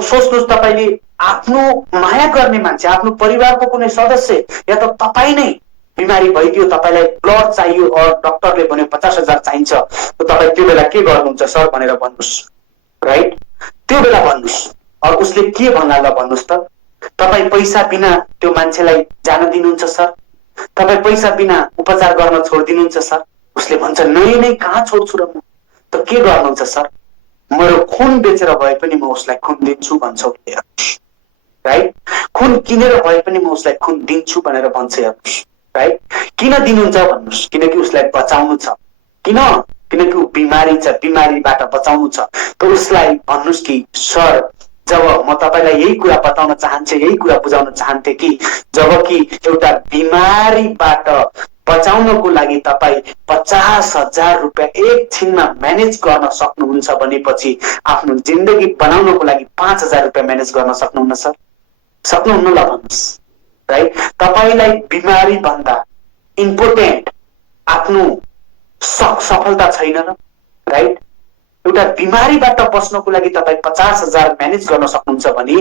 सोच्नुहोस् तपाईले आफ्नो माया गर्ने मान्छे, आफ्नो परिवारको कुनै सदस्य या त तपाईँ नै बिमारी भइदियो, तपाईलाई ब्लड चाहियो और डक्टरले भन्यो 50,000 चाहिन्छ, त तपाईँ त्यो बेला के गर्नुहुन्छ सर भनेर भन्नुहोस्, राइट। त्यो बेला भन्नुहोस्। और उसले के भन्ला ल भन्नुहोस् त? तपाईँ पैसा बिना त्यो मान्छेलाई जान दिनुहुन्छ सर? तपाईँ पैसा बिना उपचार गर्न छोडिदिनुहुन्छ सर? उसले भन्छ नै कहाँ छोड्छु र म। त के गर्नुहुन्छ सर? मेरो खुन बेचेर भए पनि म उसलाई खुन दिन्छु भन्छ उसले, राइट। खुन किनेर भए पनि म उसलाई खुन दिन्छु भनेर भन्छ, राइट। किन दिनुहुन्छ भन्नुहोस्? किनकि उसलाई बचाउनु छ। किनकि ऊ बिमारी छ, बिमारीबाट बचाउनु छ। त उसलाई भन्नुहोस् कि सर जब म तपाईलाई यही कुरा बताउन चाहन्थे, यही कुरा बुझाउन चाहन्थे कि जब कि एउटा बिमारीबाट बचाउनको लागि तपाईँ 50,000 रुपियाँ एकछिनमा म्यानेज गर्न सक्नुहुन्छ भनेपछि आफ्नो जिन्दगी बनाउनको लागि 5,000 रुपियाँ म्यानेज गर्न सक्नुहुन्न सर? सक्नुहुन्न ल भन्नुहोस्, राइट। तपाईलाई बिमारी भन्दा इम्पोर्टेन्ट आफ्नो सफलता छैन र, राइट। एउटा बिमारीबाट बस्नको लागि तपाईँ 50,000 म्यानेज गर्न सक्नुहुन्छ भने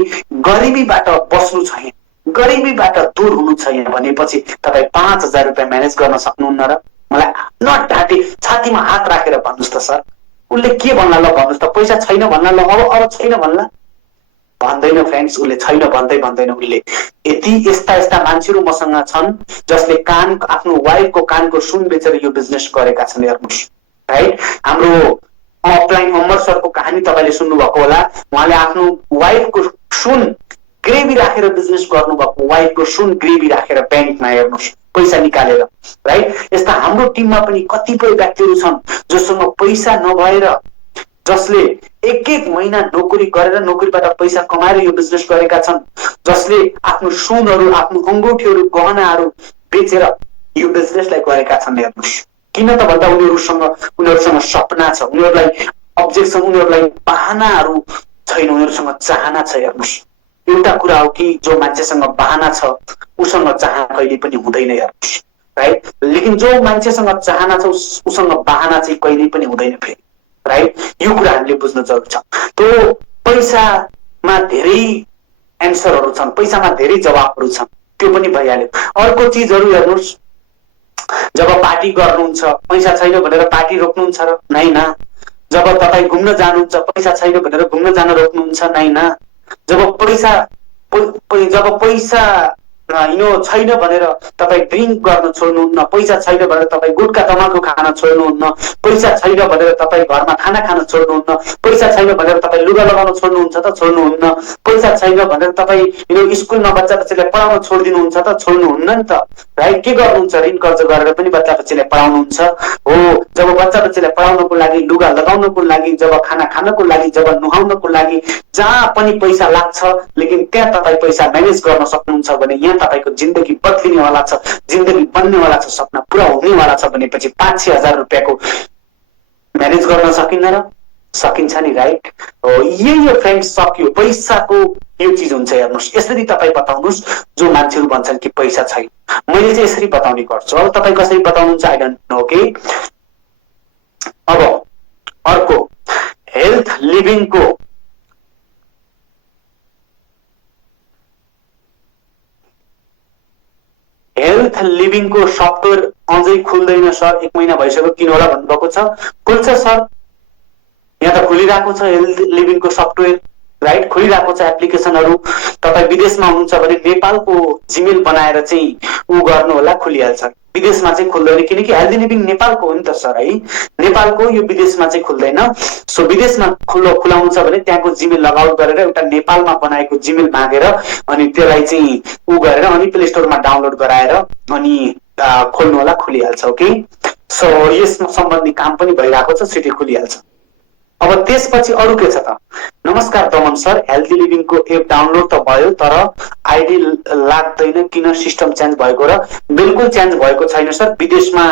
गरिबीबाट बस्नु छैन, गरिबीबाट दूर हुनु छैन भनेपछि तपाईँ 5,000 रुपियाँ म्यानेज गर्न सक्नुहुन्न र? मलाई नढाँटी छातीमा हात राखेर भन्नुहोस् त सर। उसले के भन्ला ल भन्नुहोस् त? पैसा छैन भन्ला ल, अब छैन भन्ला? भन्दैन फ्रेन्ड्स, उसले छैन भन्दैन। उसले यस्ता मान्छेहरू मसँग छन् जसले आफ्नो वाइफको कानको सुन बेचेर यो बिजनेस गरेका छन्, हेर्नुहोस्, राइट। हाम्रो लाइन अमर सरको कहानी तपाईँले सुन्नुभएको होला। उहाँले आफ्नो वाइफको सुन ग्रेभी राखेर बिजनेस गर्नुभएको, वाइफको सुन ग्रेभी राखेर ब्याङ्कमा हेर्नुहोस् पैसा निकालेर, राइट। यस्ता हाम्रो टिममा पनि कतिपय व्यक्तिहरू छन् जोसँग पैसा नभएर, जसले एक एक महिना नोकरी गरेर नोकरीबाट पैसा कमाएर यो बिजनेस गरेका छन्, जसले आफ्नो सुनहरू, आफ्नो अङ्गौठीहरू, गहनाहरू बेचेर यो बिजनेसलाई गरेका छन्। हेर्नुहोस्, किन त भन्दा उनीहरूसँग सपना छ, उनीहरूलाई अब्जेक्सन, उनीहरूलाई बहानाहरू छैन, उनीहरूसँग चाहना छ। हेर्नुहोस्, एउटा कुरा हो कि जो मान्छेसँग बहाना छ उसँग चाहना कहिले पनि हुँदैन। हेर्नुहोस्, राइट। लेकिन जो मान्छेसँग चाहना छ उसँग बहाना चाहिँ कहिले पनि हुँदैन फेरि, राइट। यो कुरा हामीले बुझ्न जरुरी छ। त्यो पैसामा धेरै एन्सरहरू छन्, पैसामा धेरै जवाबहरू छन्, त्यो पनि भइहाल्यो। अर्को चिजहरू हेर्नुहोस्, जब पार्टी गर्नुहुन्छ पैसा छैन भनेर पार्टी रोक्नुहुन्छ र नाइन। जब तपाईँ घुम्न जानुहुन्छ पैसा छैन भनेर घुम्न जान रोक्नुहुन्छ नाइन। जब पैसा छैन भनेर तपाईँ ड्रिङ्क गर्न छोड्नुहुन्न, पैसा छैन भनेर तपाईँ गुटखा तमाकु खान छोड्नुहुन्न, पैसा छैन भनेर तपाईँ घरमा खाना खान छोड्नुहुन्न, पैसा छैन भनेर तपाईँ लुगा लगाउन छोड्नुहुन्छ त छोड्नुहुन्न, पैसा छैन भनेर तपाईँ स्कुलमा बच्चा बच्चीलाई पढाउन छोडिदिनुहुन्छ त छोड्नुहुन्न नि त, राइट। के गर्नुहुन्छ, ऋण कर्ज गरेर पनि बच्चा बच्चीलाई पढाउनुहुन्छ हो। जब बच्चा बच्चीलाई पढाउनको लागि, लुगा लगाउनको लागि, जब खाना खानको लागि, जब नुहाउनको लागि, जहाँ पनि पैसा लाग्छ, लेकिन त्यहाँ तपाईँ पैसा म्यानेज गर्न सक्नुहुन्छ भने यहाँ तपाईँको जिन्दगी बदलिनेवाला छ, जिन्दगी बन्नेवाला छ, सपना पुरा हुनेवाला छ भनेपछि 5-6 हजार रुपियाँको म्यानेज गर्न सकिन्न र? सकिन्छ नि, राइट। यही हो फ्रेन्ड्स, सक्यो। पैसाको यो चिज हुन्छ। हेर्नुहोस्, यसरी तपाईँ बताउनुहोस् जो मान्छेहरू भन्छन् कि पैसा छैन। मैले चाहिँ यसरी बताउने गर्छु। अब तपाईँ कसरी बताउनुहुन्छ आई डोन्ट नो, ओके। अब अर्को हेल्थ लिभिङको सफ्टवेयर अझै खुल्दैन सर, 1 महिना भइसक्यो, किन होला भन्नुभएको छ। खुल्छ सर, यहाँ त खुलिरहेको छ हेल्थ लिभिङको सफ्टवेयर, राइट। खुलिरहेको छ एप्लिकेसनहरू। तपाईँ विदेशमा हुनुहुन्छ भने नेपालको जिमेल बनाएर चाहिँ गर्नु होला, खुलिहाल्छ। विदेशमा चाहिँ खुल्दैन, किनकि हेल्दी लिभिङ नेपालको हो नि त सर, है। नेपालको, यो विदेशमा चाहिँ खुल्दैन। सो विदेशमा खुलाउँछ भने त्यहाँको जिमेल लगआउट गरेर एउटा नेपालमा बनाएको जिमेल मागेर अनि त्यसलाई चाहिँ गरेर अनि प्ले स्टोरमा डाउनलोड गराएर अनि खोल्नु होला, खुलिहाल्छ, ओके। सो यसमा सम्बन्धी काम पनि भइरहेको छ, छिटै खुलिहाल्छ। अब त्यसपछि अरू के छ त? नमस्कार दमन सर, हेल्दी लिभिङको एप डाउनलोड त भयो तर आइडी लाग्दैन, किन? सिस्टम चेन्ज भएको र? बिल्कुल चेन्ज भएको छैन सर, विदेशमा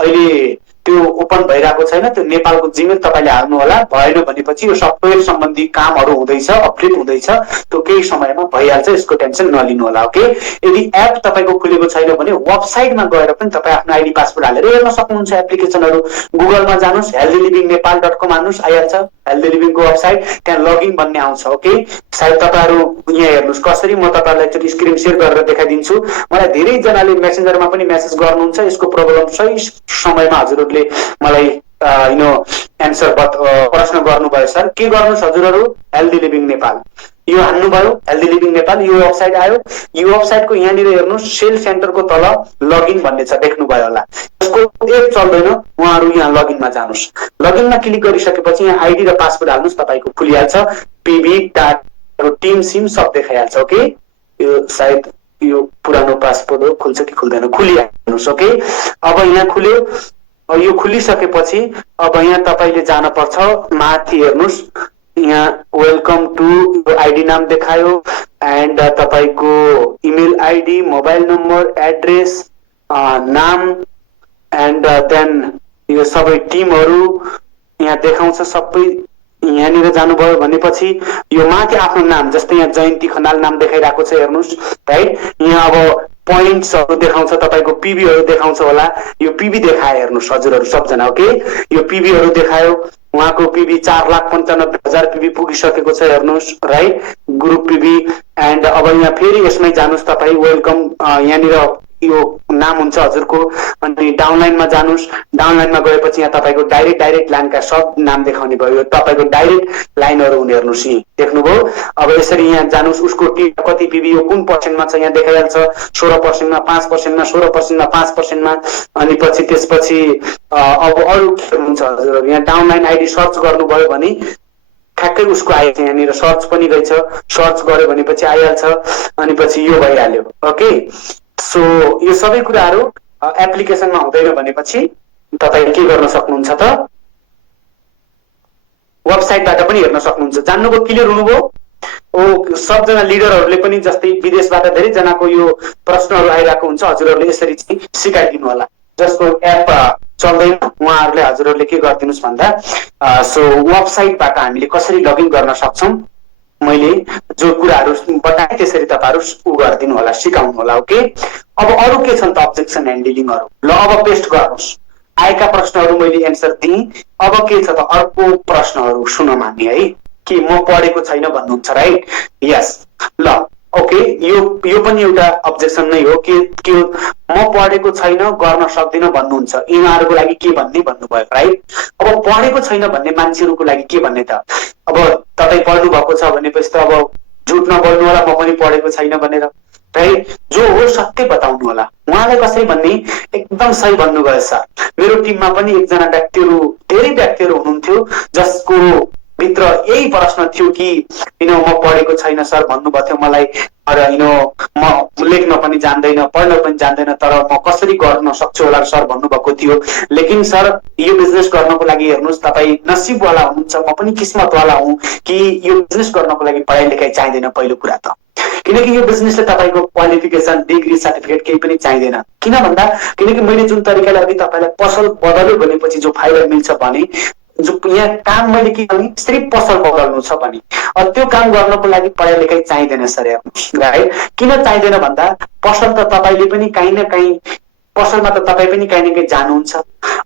अहिले त्यो ओपन भइरहेको छैन। त्यो नेपालको जिमेल तपाईँले हाल्नु होला। भएन भनेपछि यो सफ्टवेयर सम्बन्धी कामहरू हुँदैछ, अपडेट हुँदैछ, त्यो केही समयमा भइहाल्छ, यसको टेन्सन नलिनु होला, ओके। यदि एप तपाईँको खुलेको छैन भने वेबसाइटमा गएर पनि तपाईँ आफ्नो आइडी पासवर्ड हालेर हेर्न सक्नुहुन्छ एप्लिकेसनहरू। गुगलमा जानुहोस्, healthylivingnepal.com हाल्नुहोस्, आइहाल्छ हेल्दी लिभिङको वेबसाइट, त्यहाँ लगइन भन्ने आउँछ, ओके। सायद तपाईँहरू यहाँ हेर्नुहोस् कसरी, म तपाईँलाई एकचोटि स्क्रिन सेयर गरेर देखाइदिन्छु। मलाई धेरैजनाले मेसेन्जरमा पनि मेसेज गर्नुहुन्छ यसको प्रब्लम सही समयमा हजुरहरूले मलाई एन्सर प्रश्न गर्नुभयो सर। के गर्नुहोस् हजुरहरू, हेल्दी लिभिङ नेपाल यो हान्नुभयो, हेल्दी लिभिङ नेपाल यो वेबसाइट आयो। यो वेबसाइटको यहाँनिर हेर्नुहोस्, सेल सेन्टरको तल लगइन भन्ने छ, देख्नुभयो होला। यसको एप चल्दैन, उहाँहरू यहाँ लगइनमा जानुहोस्। लगइनमा क्लिक गरिसकेपछि यहाँ आइडी र पासवर्ड हाल्नुहोस्, तपाईँको खुलिहाल्छ। पिबी डाटा टिम सिम सब देखाइहाल्छ, ओके। यो सायद यो पुरानो पासवर्ड हो, खुल्छ कि खुल्दैन, खुलिहाल्नुहोस्, ओके। अब यहाँ खुल्यो। यो खुलिसकेपछि अब यहाँ तपाईँले जान पर्छ माथि, हेर्नुहोस् यहाँ वेलकम टु आइडी नाम देखायो एन्ड तपाईँको email ID, mobile number, address, नाम एन्ड देन यो सबै टिमहरू यहाँ देखाउँछ सबै। यहाँनिर जानुभयो भनेपछि यो माथि आफ्नो नाम, जस्तै यहाँ जयन्ती खनाल नाम देखाइरहेको छ, हेर्नुहोस्, राइट। यहाँ अब पोइन्ट्सहरू देखाउँछ, तपाईँको पिबीहरू देखाउँछ होला। यो पिबी देखायो, हेर्नुहोस् हजुरहरू सबजना, ओके। यो पिबीहरू देखायो, उहाँको पिबी 4,95,000 पिबी पुगिसकेको छ, हेर्नुहोस्, राइट। ग्रुप पिबी एन्ड अब यहाँ फेरि यसमै जानुहोस् तपाईँ, वेलकम यहाँनिर यो नाम हुन्छ हजुरको, अनि डाउनलाइनमा जानुस्। डाउनलाइनमा गएपछि यहाँ तपाईँको डाइरेक्ट लाइनका सब नाम देखाउने भयो। तपाईँको डाइरेक्ट लाइनहरू हुने, हेर्नुहोस् यहीँ देख्नुभयो। अब यसरी यहाँ जानुस्, उसको कति पिबी हो, कुन पर्सेन्टमा छ यहाँ देखाइहाल्छ। 16%मा, 5%मा, 16%मा, 5%मा। अनि पछि त्यसपछि अब अरू के हुन्छ हजुरहरू, यहाँ डाउनलाइन आइडी सर्च गर्नुभयो भने ठ्याक्कै उसको आइहाल्छ। यहाँनिर सर्च पनि गइछ, सर्च गर्यो भनेपछि आइहाल्छ। अनि पछि यो भइहाल्यो। ओके, सो यो सबै कुराहरू एप्लिकेसनमा हुँदैन भनेपछि तपाईँ के गर्न सक्नुहुन्छ त, वेबसाइटबाट पनि हेर्न सक्नुहुन्छ। जान्नुभयो, क्लियर हुनुभयो? ओ सबजना लिडरहरूले पनि जस्तै विदेशबाट धेरैजनाको यो प्रश्नहरू आइरहेको हुन्छ, हजुरहरूले यसरी चाहिँ सिकाइदिनु होला। जसको एप चल्दैन उहाँहरूले हजुरहरूले के गरिदिनुहोस् भन्दा सो वेबसाइटबाट हामीले कसरी लगइन गर्न सक्छौँ, मैले जो कुराहरू बताएँ त्यसरी तपाईँहरू उ गरिदिनु होला, सिकाउनु होला। ओके, अब अरू के छन् त अब्जेक्सन ह्यान्डलिङहरू? ल अब पेस्ट गर्नुहोस्। आएका प्रश्नहरू मैले एन्सर दिएँ। अब के छ त अर्को प्रश्नहरू सुनौँ हामी है। कि म पढेको छैन भन्नुहुन्छ, राइट? यस, ल ओके, यो पनि एउटा अब्जेक्सन नै हो कि म पढेको छैन, गर्न सक्दिनँ भन्नुहुन्छ। यिनीहरूको लागि के भन्ने भन्नुभयो, राइट? अब पढेको छैन भन्ने मान्छेहरूको लागि के भन्ने त? अब तपाईँ पढ्नु भएको छ भनेपछि त अब झुट नबोल्नु होला, म पनि पढेको छैन भनेर, राइट? जो हो सत्य बताउनु होला। उहाँलाई कसरी भन्ने? एकदम सही भन्नुभयो सर। मेरो टिममा पनि एकजना व्यक्तिहरू, धेरै व्यक्तिहरू हुनुहुन्थ्यो जसको भित्र यही प्रश्न थियो कि म पढेको छैन सर भन्नुभएको थियो मलाई, र म लेख्न पनि जान्दैन, पढ्न पनि जान्दैन, तर म कसरी गर्न सक्छु होला सर भन्नुभएको थियो। लेकिन सर यो बिजनेस गर्नको लागि हेर्नुहोस्, तपाईँ नसिबवाला हुनुहुन्छ, म पनि किस्मतवाला हुँ कि यो बिजनेस गर्नको लागि पढाइ लेखाइ चाहिँदैन पहिलो कुरा त। किनकि यो बिजनेसले तपाईँको क्वालिफिकेसन, डिग्री, सर्टिफिकेट केही पनि चाहिँदैन। किन भन्दा किनकि मैले जुन तरिकाले अघि तपाईँलाई पसल बदल्यो भनेपछि जो फाइदा मिल्छ भने, जो यहाँ काम मैले के भने सिर्फ पसल बदल्नु छ भने त्यो काम गर्नको लागि पढाइ लेखाइ चाहिँदैन सर, राइट? किन चाहिँदैन भन्दा पसल त तपाईँले पनि काहीँ न काहीँ, पसलमा त तपाईँ पनि काहीँ न काहीँ जानुहुन्छ।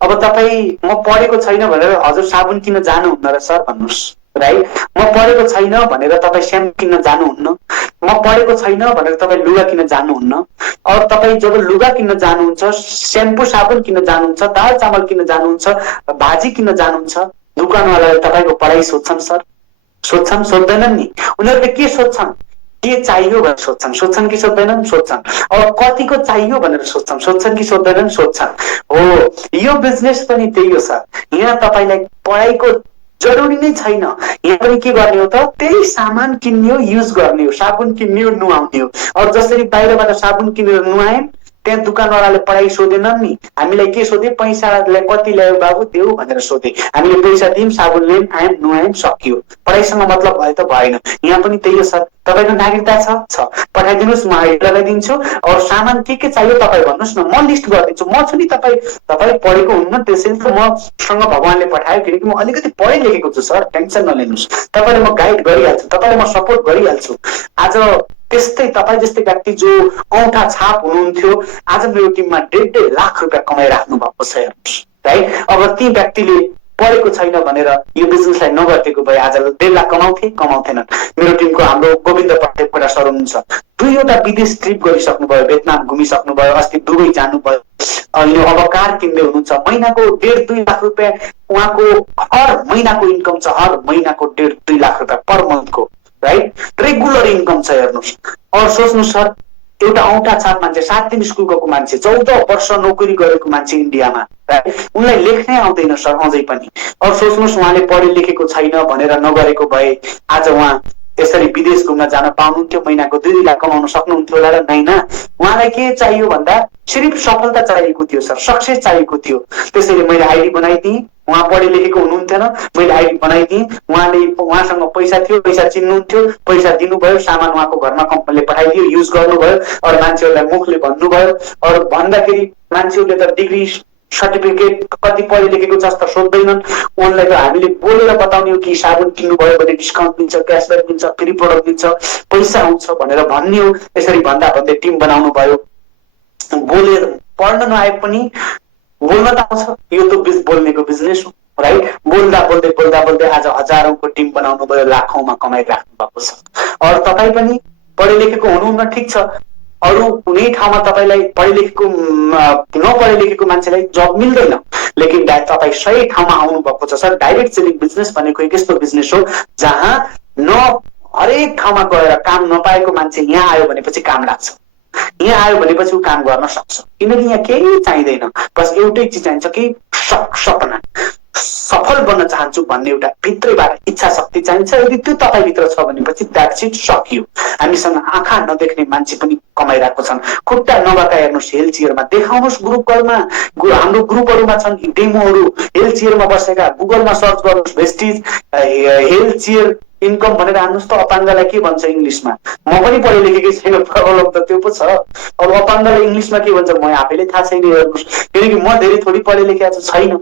अब तपाईँ म पढेको छैन भनेर हजुर साबुन किन्न जानुहुन्न र सर भन्नुहोस्, राइट? म पढेको छैन भनेर तपाईँ स्याम्पू किन्न जानुहुन्न, म पढेको छैन भनेर तपाईँ लुगा किन्न जानुहुन्न। और तपाईँ जब लुगा किन्न जानुहुन्छ, स्याम्पू साबुन किन्न जानुहुन्छ, दाल चामल किन्न जानुहुन्छ, भाजी किन्न जानुहुन्छ, दोकानवालाले तपाईँको पढाइ सोध्छन् सर? सोध्छन्? सोध्दैनन् नि। उनीहरूले के सोध्छन्? के चाहियो भनेर सोध्छन् कि सोध्दैनन्? सोध्छन्। अब कतिको चाहियो भनेर सोध्छन् कि सोध्दैनन्? सोध्छन्। हो, यो बिजनेस पनि त्यही हो सर। यहाँ तपाईँलाई पढाइको जरुरी नै छैन। यहाँ पनि के गर्ने हो त, त्यही सामान किन्ने हो, युज गर्ने हो, साबुन किन्ने हो, नुहाउने हो। और जसरी बाहिरबाट साबुन किनेर नुहाए त्यहाँ दोकानवालाले पढाइ सोधेनन् नि, हामीलाई के सोधे? पैसालाई कति ल्यायो बाबु देऊ भनेर सोधे। हामीले पैसा दियौँ, साबुन ल्यायौँ, आयौँ, नुहायौँ, सक्यो। पढाइसँग मतलब भयो त भएन। यहाँ पनि त्यही हो सर। तपाईँको नागरिकता छ, पठाइदिनुहोस्, म आइडी लगाइदिन्छु। और सामान के चाहियो तपाईँ भन्नुहोस् न, म लिस्ट गरिदिन्छु। म छु नि, तपाईँ पढेको हुन्न, त्यसैले त मसँग भगवानले पठायो, किनकि म अलिकति पढे लेखेको छु सर, टेन्सन नलिनुहोस्। तपाईँलाई म गाइड गरिहाल्छु, तपाईँलाई म सपोर्ट गरिहाल्छु। आज त्यस्तै तपाईँ जस्तै व्यक्ति जो औँठा छाप हुनुहुन्थ्यो, आज मेरो टिममा 1.5 लाख रुपियाँ कमाइराख्नु भएको छ, राइट? अब ती व्यक्तिले पढेको छैन भनेर यो बिजनेसलाई नगरेको भए आज 1.5 लाख कमाउँथेनन्। मेरो टिमको हाम्रो गोविन्द पटेल कुरा सर हुनुहुन्छ, 2वटा विदेश ट्रिप गरिसक्नुभयो, भेटनाम घुमिसक्नुभयो, अस्ति दुबई जानुभयो। अब कार किन्दै हुनुहुन्छ, महिनाको 1.5-2 लाख रुपियाँ उहाँको हर महिनाको इन्कम छ। हर महिनाको 1.5-2 लाख रुपियाँ पर मन्थको, राइट? रेगुलर इन्कम छ, हेर्नुहोस्। और सोच्नु सर, एउटा औँठा छाप मान्छे, 7 दिन स्कुल गएको मान्छे, 14 वर्ष नोकरी गरेको मान्छे इन्डियामा, राइट? उनलाई लेख्नै आउँदैन सर अझै पनि। और सोच्नुहोस्, उहाँले पढे लेखेको छैन भनेर नगरेको भए आज उहाँ यसरी विदेश घुम्न जान पाउनुहुन्थ्यो, महिनाको 2 लाख कमाउन सक्नुहुन्थ्यो होला र होइन? उहाँलाई के चाहियो भन्दा सिर्फ सफलता चाहिएको थियो सर, सक्सेस चाहिएको थियो। त्यसैले मैले आइडी बनाइदिएँ। उहाँ पढे लेखेको हुनुहुन्थेन, मैले आइडी बनाइदिएँ। उहाँसँग पैसा थियो, पैसा चिन्नुहुन्थ्यो, पैसा दिनुभयो, सामान उहाँको घरमा कम्पनीले पठाइदियो, युज गर्नुभयो। और मान्छेहरूलाई मुखले भन्नुभयो। और भन्दाखेरि मान्छेहरूले त डिग्री सर्टिफिकेट कति पढे लेखेको छ जस्तो सोध्दैनन्। उनलाई त हामीले बोलेर बताउने हो कि साबुन किन्नुभयो भने डिस्काउन्ट दिन्छ, क्यासब्याक दिन्छ, फ्री प्रोडक्ट दिन्छ, पैसा आउँछ भनेर भन्ने हो। यसरी भन्दा भन्दै टिम बनाउनु भयो। बोलेर पढ्न नआए पनि बोल्न त आउँछ, यो त बोल्नेको बिजनेस हो, राइट? बोल्दा बोल्दै आज हजारौंको टिम बनाउनु भयो, लाखौंमा कमाइराख्नु भएको छ। और तपाईँ पनि पढे लेखेको हुनुहुन्न, ठिक छ, अरू कुनै ठाउँमा तपाईँलाई पढे लेखेको नपढे लेखेको मान्छेलाई जब मिल्दैन, लेकिन तपाईँ सही ठाउँमा आउनु भएको छ सर। डाइरेक्ट सेलिङ बिजनेस भनेको एक यस्तो बिजनेस हो जहाँ न हरेक ठाउँमा गएर काम नपाएको मान्छे यहाँ आयो भनेपछि काम लाग्छ, यहाँ आयो भनेपछि ऊ काम गर्न सक्छ, किनकि यहाँ केही चाहिँदैन, बस एउटै चिज चाहिन्छ कि सपना, सफल बन्न चाहन्छु भन्ने एउटा भित्रैबाट इच्छा शक्ति चाहिन्छ। यदि त्यो तपाईँभित्र छ भनेपछि द्याट्स इट, सकियो। हामीसँग आँखा नदेख्ने मान्छे पनि कमाइरहेको छन्, खुट्टा नभएका हेर्नुहोस् हेल्थ चेयरमा, देखाउनुहोस् ग्रुपहरूमा, हाम्रो ग्रुपहरूमा छन् डेमोहरू, हेल्थ चेयरमा बसेका, गुगलमा सर्च गर्नुहोस् भेस्टिज हेल्थ चेयर इन्कम भनेर हान्नुहोस् त, अपाङ्गलाई के भन्छ इङ्ग्लिसमा, म पनि पढे लेखेकै छैन, प्रब्लम त त्यो पो छ। अब अपाङ्गलाई इङ्ग्लिसमा के भन्छ म आफैले थाहा छैन, हेर्नुहोस्, किनकि म धेरै थोरै पढे लेखेको छैन।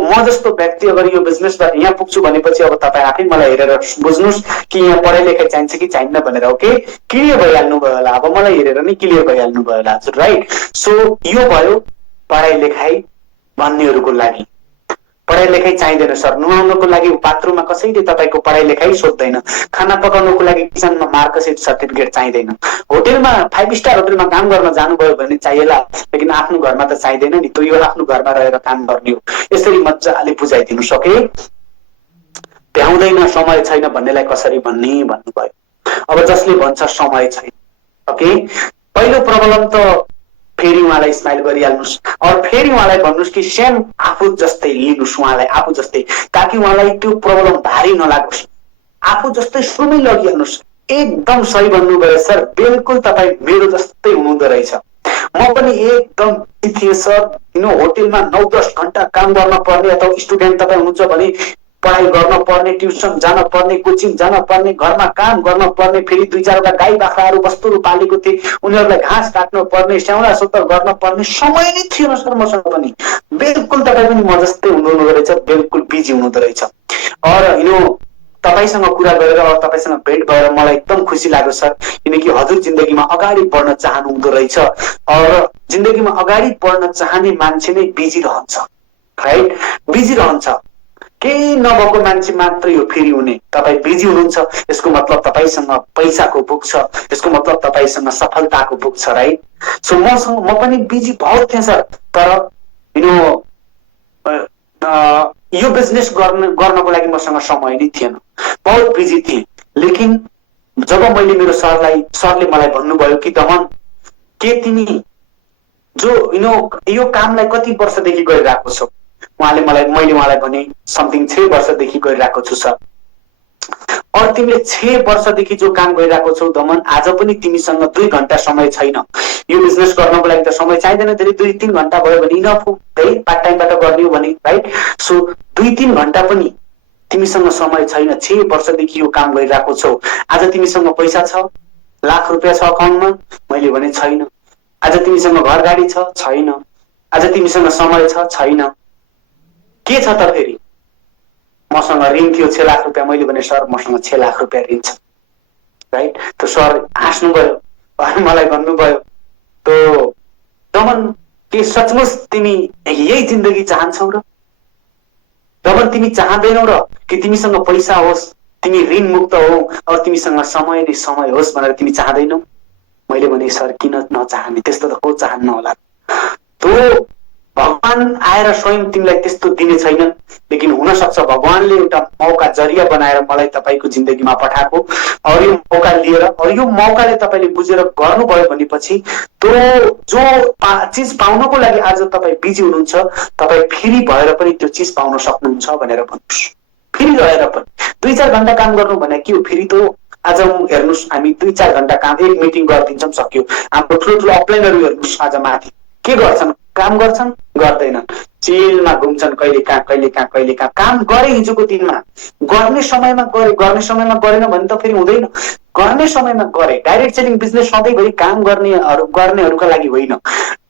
म जस्तो व्यक्ति अगर यो बिजनेसबाट यहाँ पुग्छु भनेपछि अब तपाईँ आफै मलाई हेरेर बुझ्नुहोस् कि यहाँ पढाइ लेखाइ चाहिन्छ कि चाहिन्न भनेर। ओके, क्लियर भइहाल्नु भयो होला, अब मलाई हेरेर नै क्लियर भइहाल्नु भयो होला, राइट। सो यो भयो पढाइ लेखाइ भन्नेहरूको लागि। पढाइ लेखाइ चाहिँदैन सर, नुहाउनको लागि बाथरुममा कसैले तपाईँको पढाइ लेखाइ सोध्दैन, खाना पकाउनको लागि किचनमा मार्कसिट सर्टिफिकेट चाहिँदैन, होटेलमा 5 स्टार होटेलमा काम गर्न जानुभयो भने चाहिएला, लेकिन आफ्नो घरमा त चाहिँदैन नि, त्यो यो आफ्नो घरमा रहेर काम गर्ने हो। यसरी मजाले बुझाइदिनु सके। भ्याउँदैन समय छैन भन्नेलाई कसरी भन्ने भन्नुभयो। अब जसले भन्छ समय छैन, ओके, पहिलो प्रब्लम त फेरि उहाँलाई स्माइल गरिहाल्नुहोस्, और फेरि उहाँलाई भन्नुहोस् कि सेम आफू जस्तै लिनुहोस्, उहाँलाई आफू जस्तै, ताकि उहाँलाई त्यो प्रब्लम भारी नलागोस्। आफू जस्तै सुनै लगिहाल्नुहोस्। एकदम सही भन्नुभयो सर, बिल्कुल तपाईँ मेरो जस्तै हुनुहुँदो रहेछ। म पनि एकदम थिएँ सर, होटेलमा 9-10 घण्टा काम गर्न पर्ने, अथवा स्टुडेन्ट तपाईँ हुनुहुन्छ भने पढाइ गर्न पर्ने, ट्युसन जान पर्ने, कोचिङ जान पर्ने, घरमा काम गर्न पर्ने, फेरि 2-4वटा गाई बाख्राहरू वस्तुहरू पालेको थिए, उनीहरूलाई घाँस काट्नु पर्ने, स्याउरा सोतर गर्न पर्ने, समय नै थिएन सर मसँग पनि। बिल्कुल तपाईँ पनि म जस्तै हुनुहुँदो रहेछ, बिल्कुल बिजी हुनुहुँदो रहेछ। और तपाईसँग कुरा गरेर और तपाईसँग भेट भएर मलाई एकदम खुसी लाग्यो सर, किनकि हजुर जिन्दगीमा अगाडि बढ्न चाहनुहुँदो रहेछ, और जिन्दगीमा अगाडि बढ्न चाहने मान्छे नै बिजी रहन्छ, राइट, बिजी रहन्छ। केही नभएको मान्छे मात्रै हो फेरि हुने। तपाईँ बिजी हुनुहुन्छ, यसको मतलब तपाईँसँग पैसाको बुक छ, यसको मतलब तपाईँसँग सफलताको बुक छ, राइट। सो म पनि बिजी बहुत थिएँ सर, तर यो बिजनेस गर्नको लागि मसँग समय नै थिएन, बहुत बिजी थिएँ। लेकिन जब मैले मेरो सरले मलाई भन्नुभयो कि दमन के तिमी जो यो कामलाई कति वर्षदेखि गरिरहेको छौ, मैले उहाँलाई भने समथिङ 6 वर्षदेखि गरिरहेको छु सर। और तिमीले 6 वर्षदेखि जो काम गरिरहेको छौ दमन, आज पनि तिमीसँग 2 घण्टा समय छैन। यो बिजनेस गर्नको लागि त समय चाहिँदैन धेरै, 2-3 घण्टा भयो भने इनफ हो, है, पार्ट टाइमबाट गर्ने हो भने, राइट। सो 2-3 घण्टा पनि तिमीसँग समय छैन, 6 वर्षदेखि यो काम गरिरहेको छौ। आज तिमीसँग पैसा छ, लाख रुपियाँ छ अकाउन्टमा, मैले भने छैन। आज तिमीसँग घर गाडी छ, छैन। आज तिमीसँग समय छ, छैन। के छ त फेरि? मसँग ऋण थियो 6 लाख रुपियाँ, मैले भने सर मसँग 6 लाख रुपियाँ ऋण छ, राइट। त सर हाँस्नुभयो, मलाई भन्नुभयो त दमन के सचमुच तिमी यही जिन्दगी चाहन्छौ र? दमन तिमी चाहँदैनौ र कि तिमीसँग पैसा होस्, तिमी ऋण मुक्त हो, और तिमीसँग समय नै समय होस् भनेर तिमी चाहँदैनौ? मैले भने सर किन नचाहने, त्यस्तो त को चाहन्न होला। तो भगवान आएर स्वयं तिमीलाई त्यस्तो दिने छैन, लेकिन हुन सक्छ भगवानले एउटा मौका जरिया बनाएर मलाई तपाईको जिन्दगीमा पठाएको, और यो मौका लिएर, और यो मौकाले तपाईले बुझेर गर्नुभयो भनेपछि त्यो जो चीज पाउनको लागि आज तपाई बिजी हुनुहुन्छ, तपाई फेरि भएर पनि त्यो चीज पाउन सक्नुहुन्छ भनेर भन्नुस्। फेरि रहेर पनि 2-4 घण्टा काम गर्नु भने के हो, फेरि त आज हेर्नुस् हामी 2-4 घण्टा काम, एक मिटिङ गरिदिन्छौँ, सक्यो। हाम्रो ठुलो अपलाइनहरु हेर्नुस् आज माथि के गर्छन्, काम गर्छन्, गर्दैनन्, चिलमा घुम्छन्, कहिले कहाँ काम गरे हिजोको दिनमा, गर्ने समयमा गरे, गर्ने समयमा गरेन भने त फेरि हुँदैन। गर्ने समयमा गरे। डाइरेक्ट सेलिङ बिजनेस सधैँभरि काम गर्नेहरूका लागि होइन,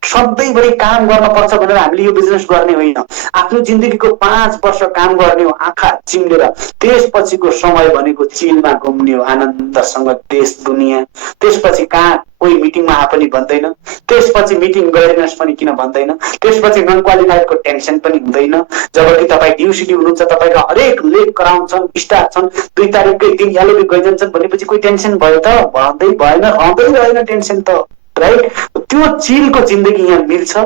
सधैँभरि काम गर्न पर्छ भनेर हामीले यो बिजनेस गर्ने होइन। आफ्नो जिन्दगीको 5 वर्ष काम गर्ने हो आँखा चिम्लेर, त्यसपछिको समय भनेको चिलमा घुम्ने हो आनन्दसँग देश दुनियाँ। त्यसपछि कहाँ कोही मिटिङमा पनि भन्दैन, त्यसपछि मिटिङ गरेनस् पनि किन भन्दैन, त्यसपछि नन क्वालिफाइडको टेन्सन पनि हुँदैन। जबकि तपाईँ ड्युसिटी हुनुहुन्छ, तपाईँका हरेक लेख कराउँछन्, स्टाफ छन्, 2 तारिककै दिन एलओबी गइजान्छन् भनेपछि कोही टेन्सन भयो त? भन्दै भएन, रहँदै रहेन टेन्सन त। राइट? त्यो चिलको जिन्दगी यहाँ मिल्छ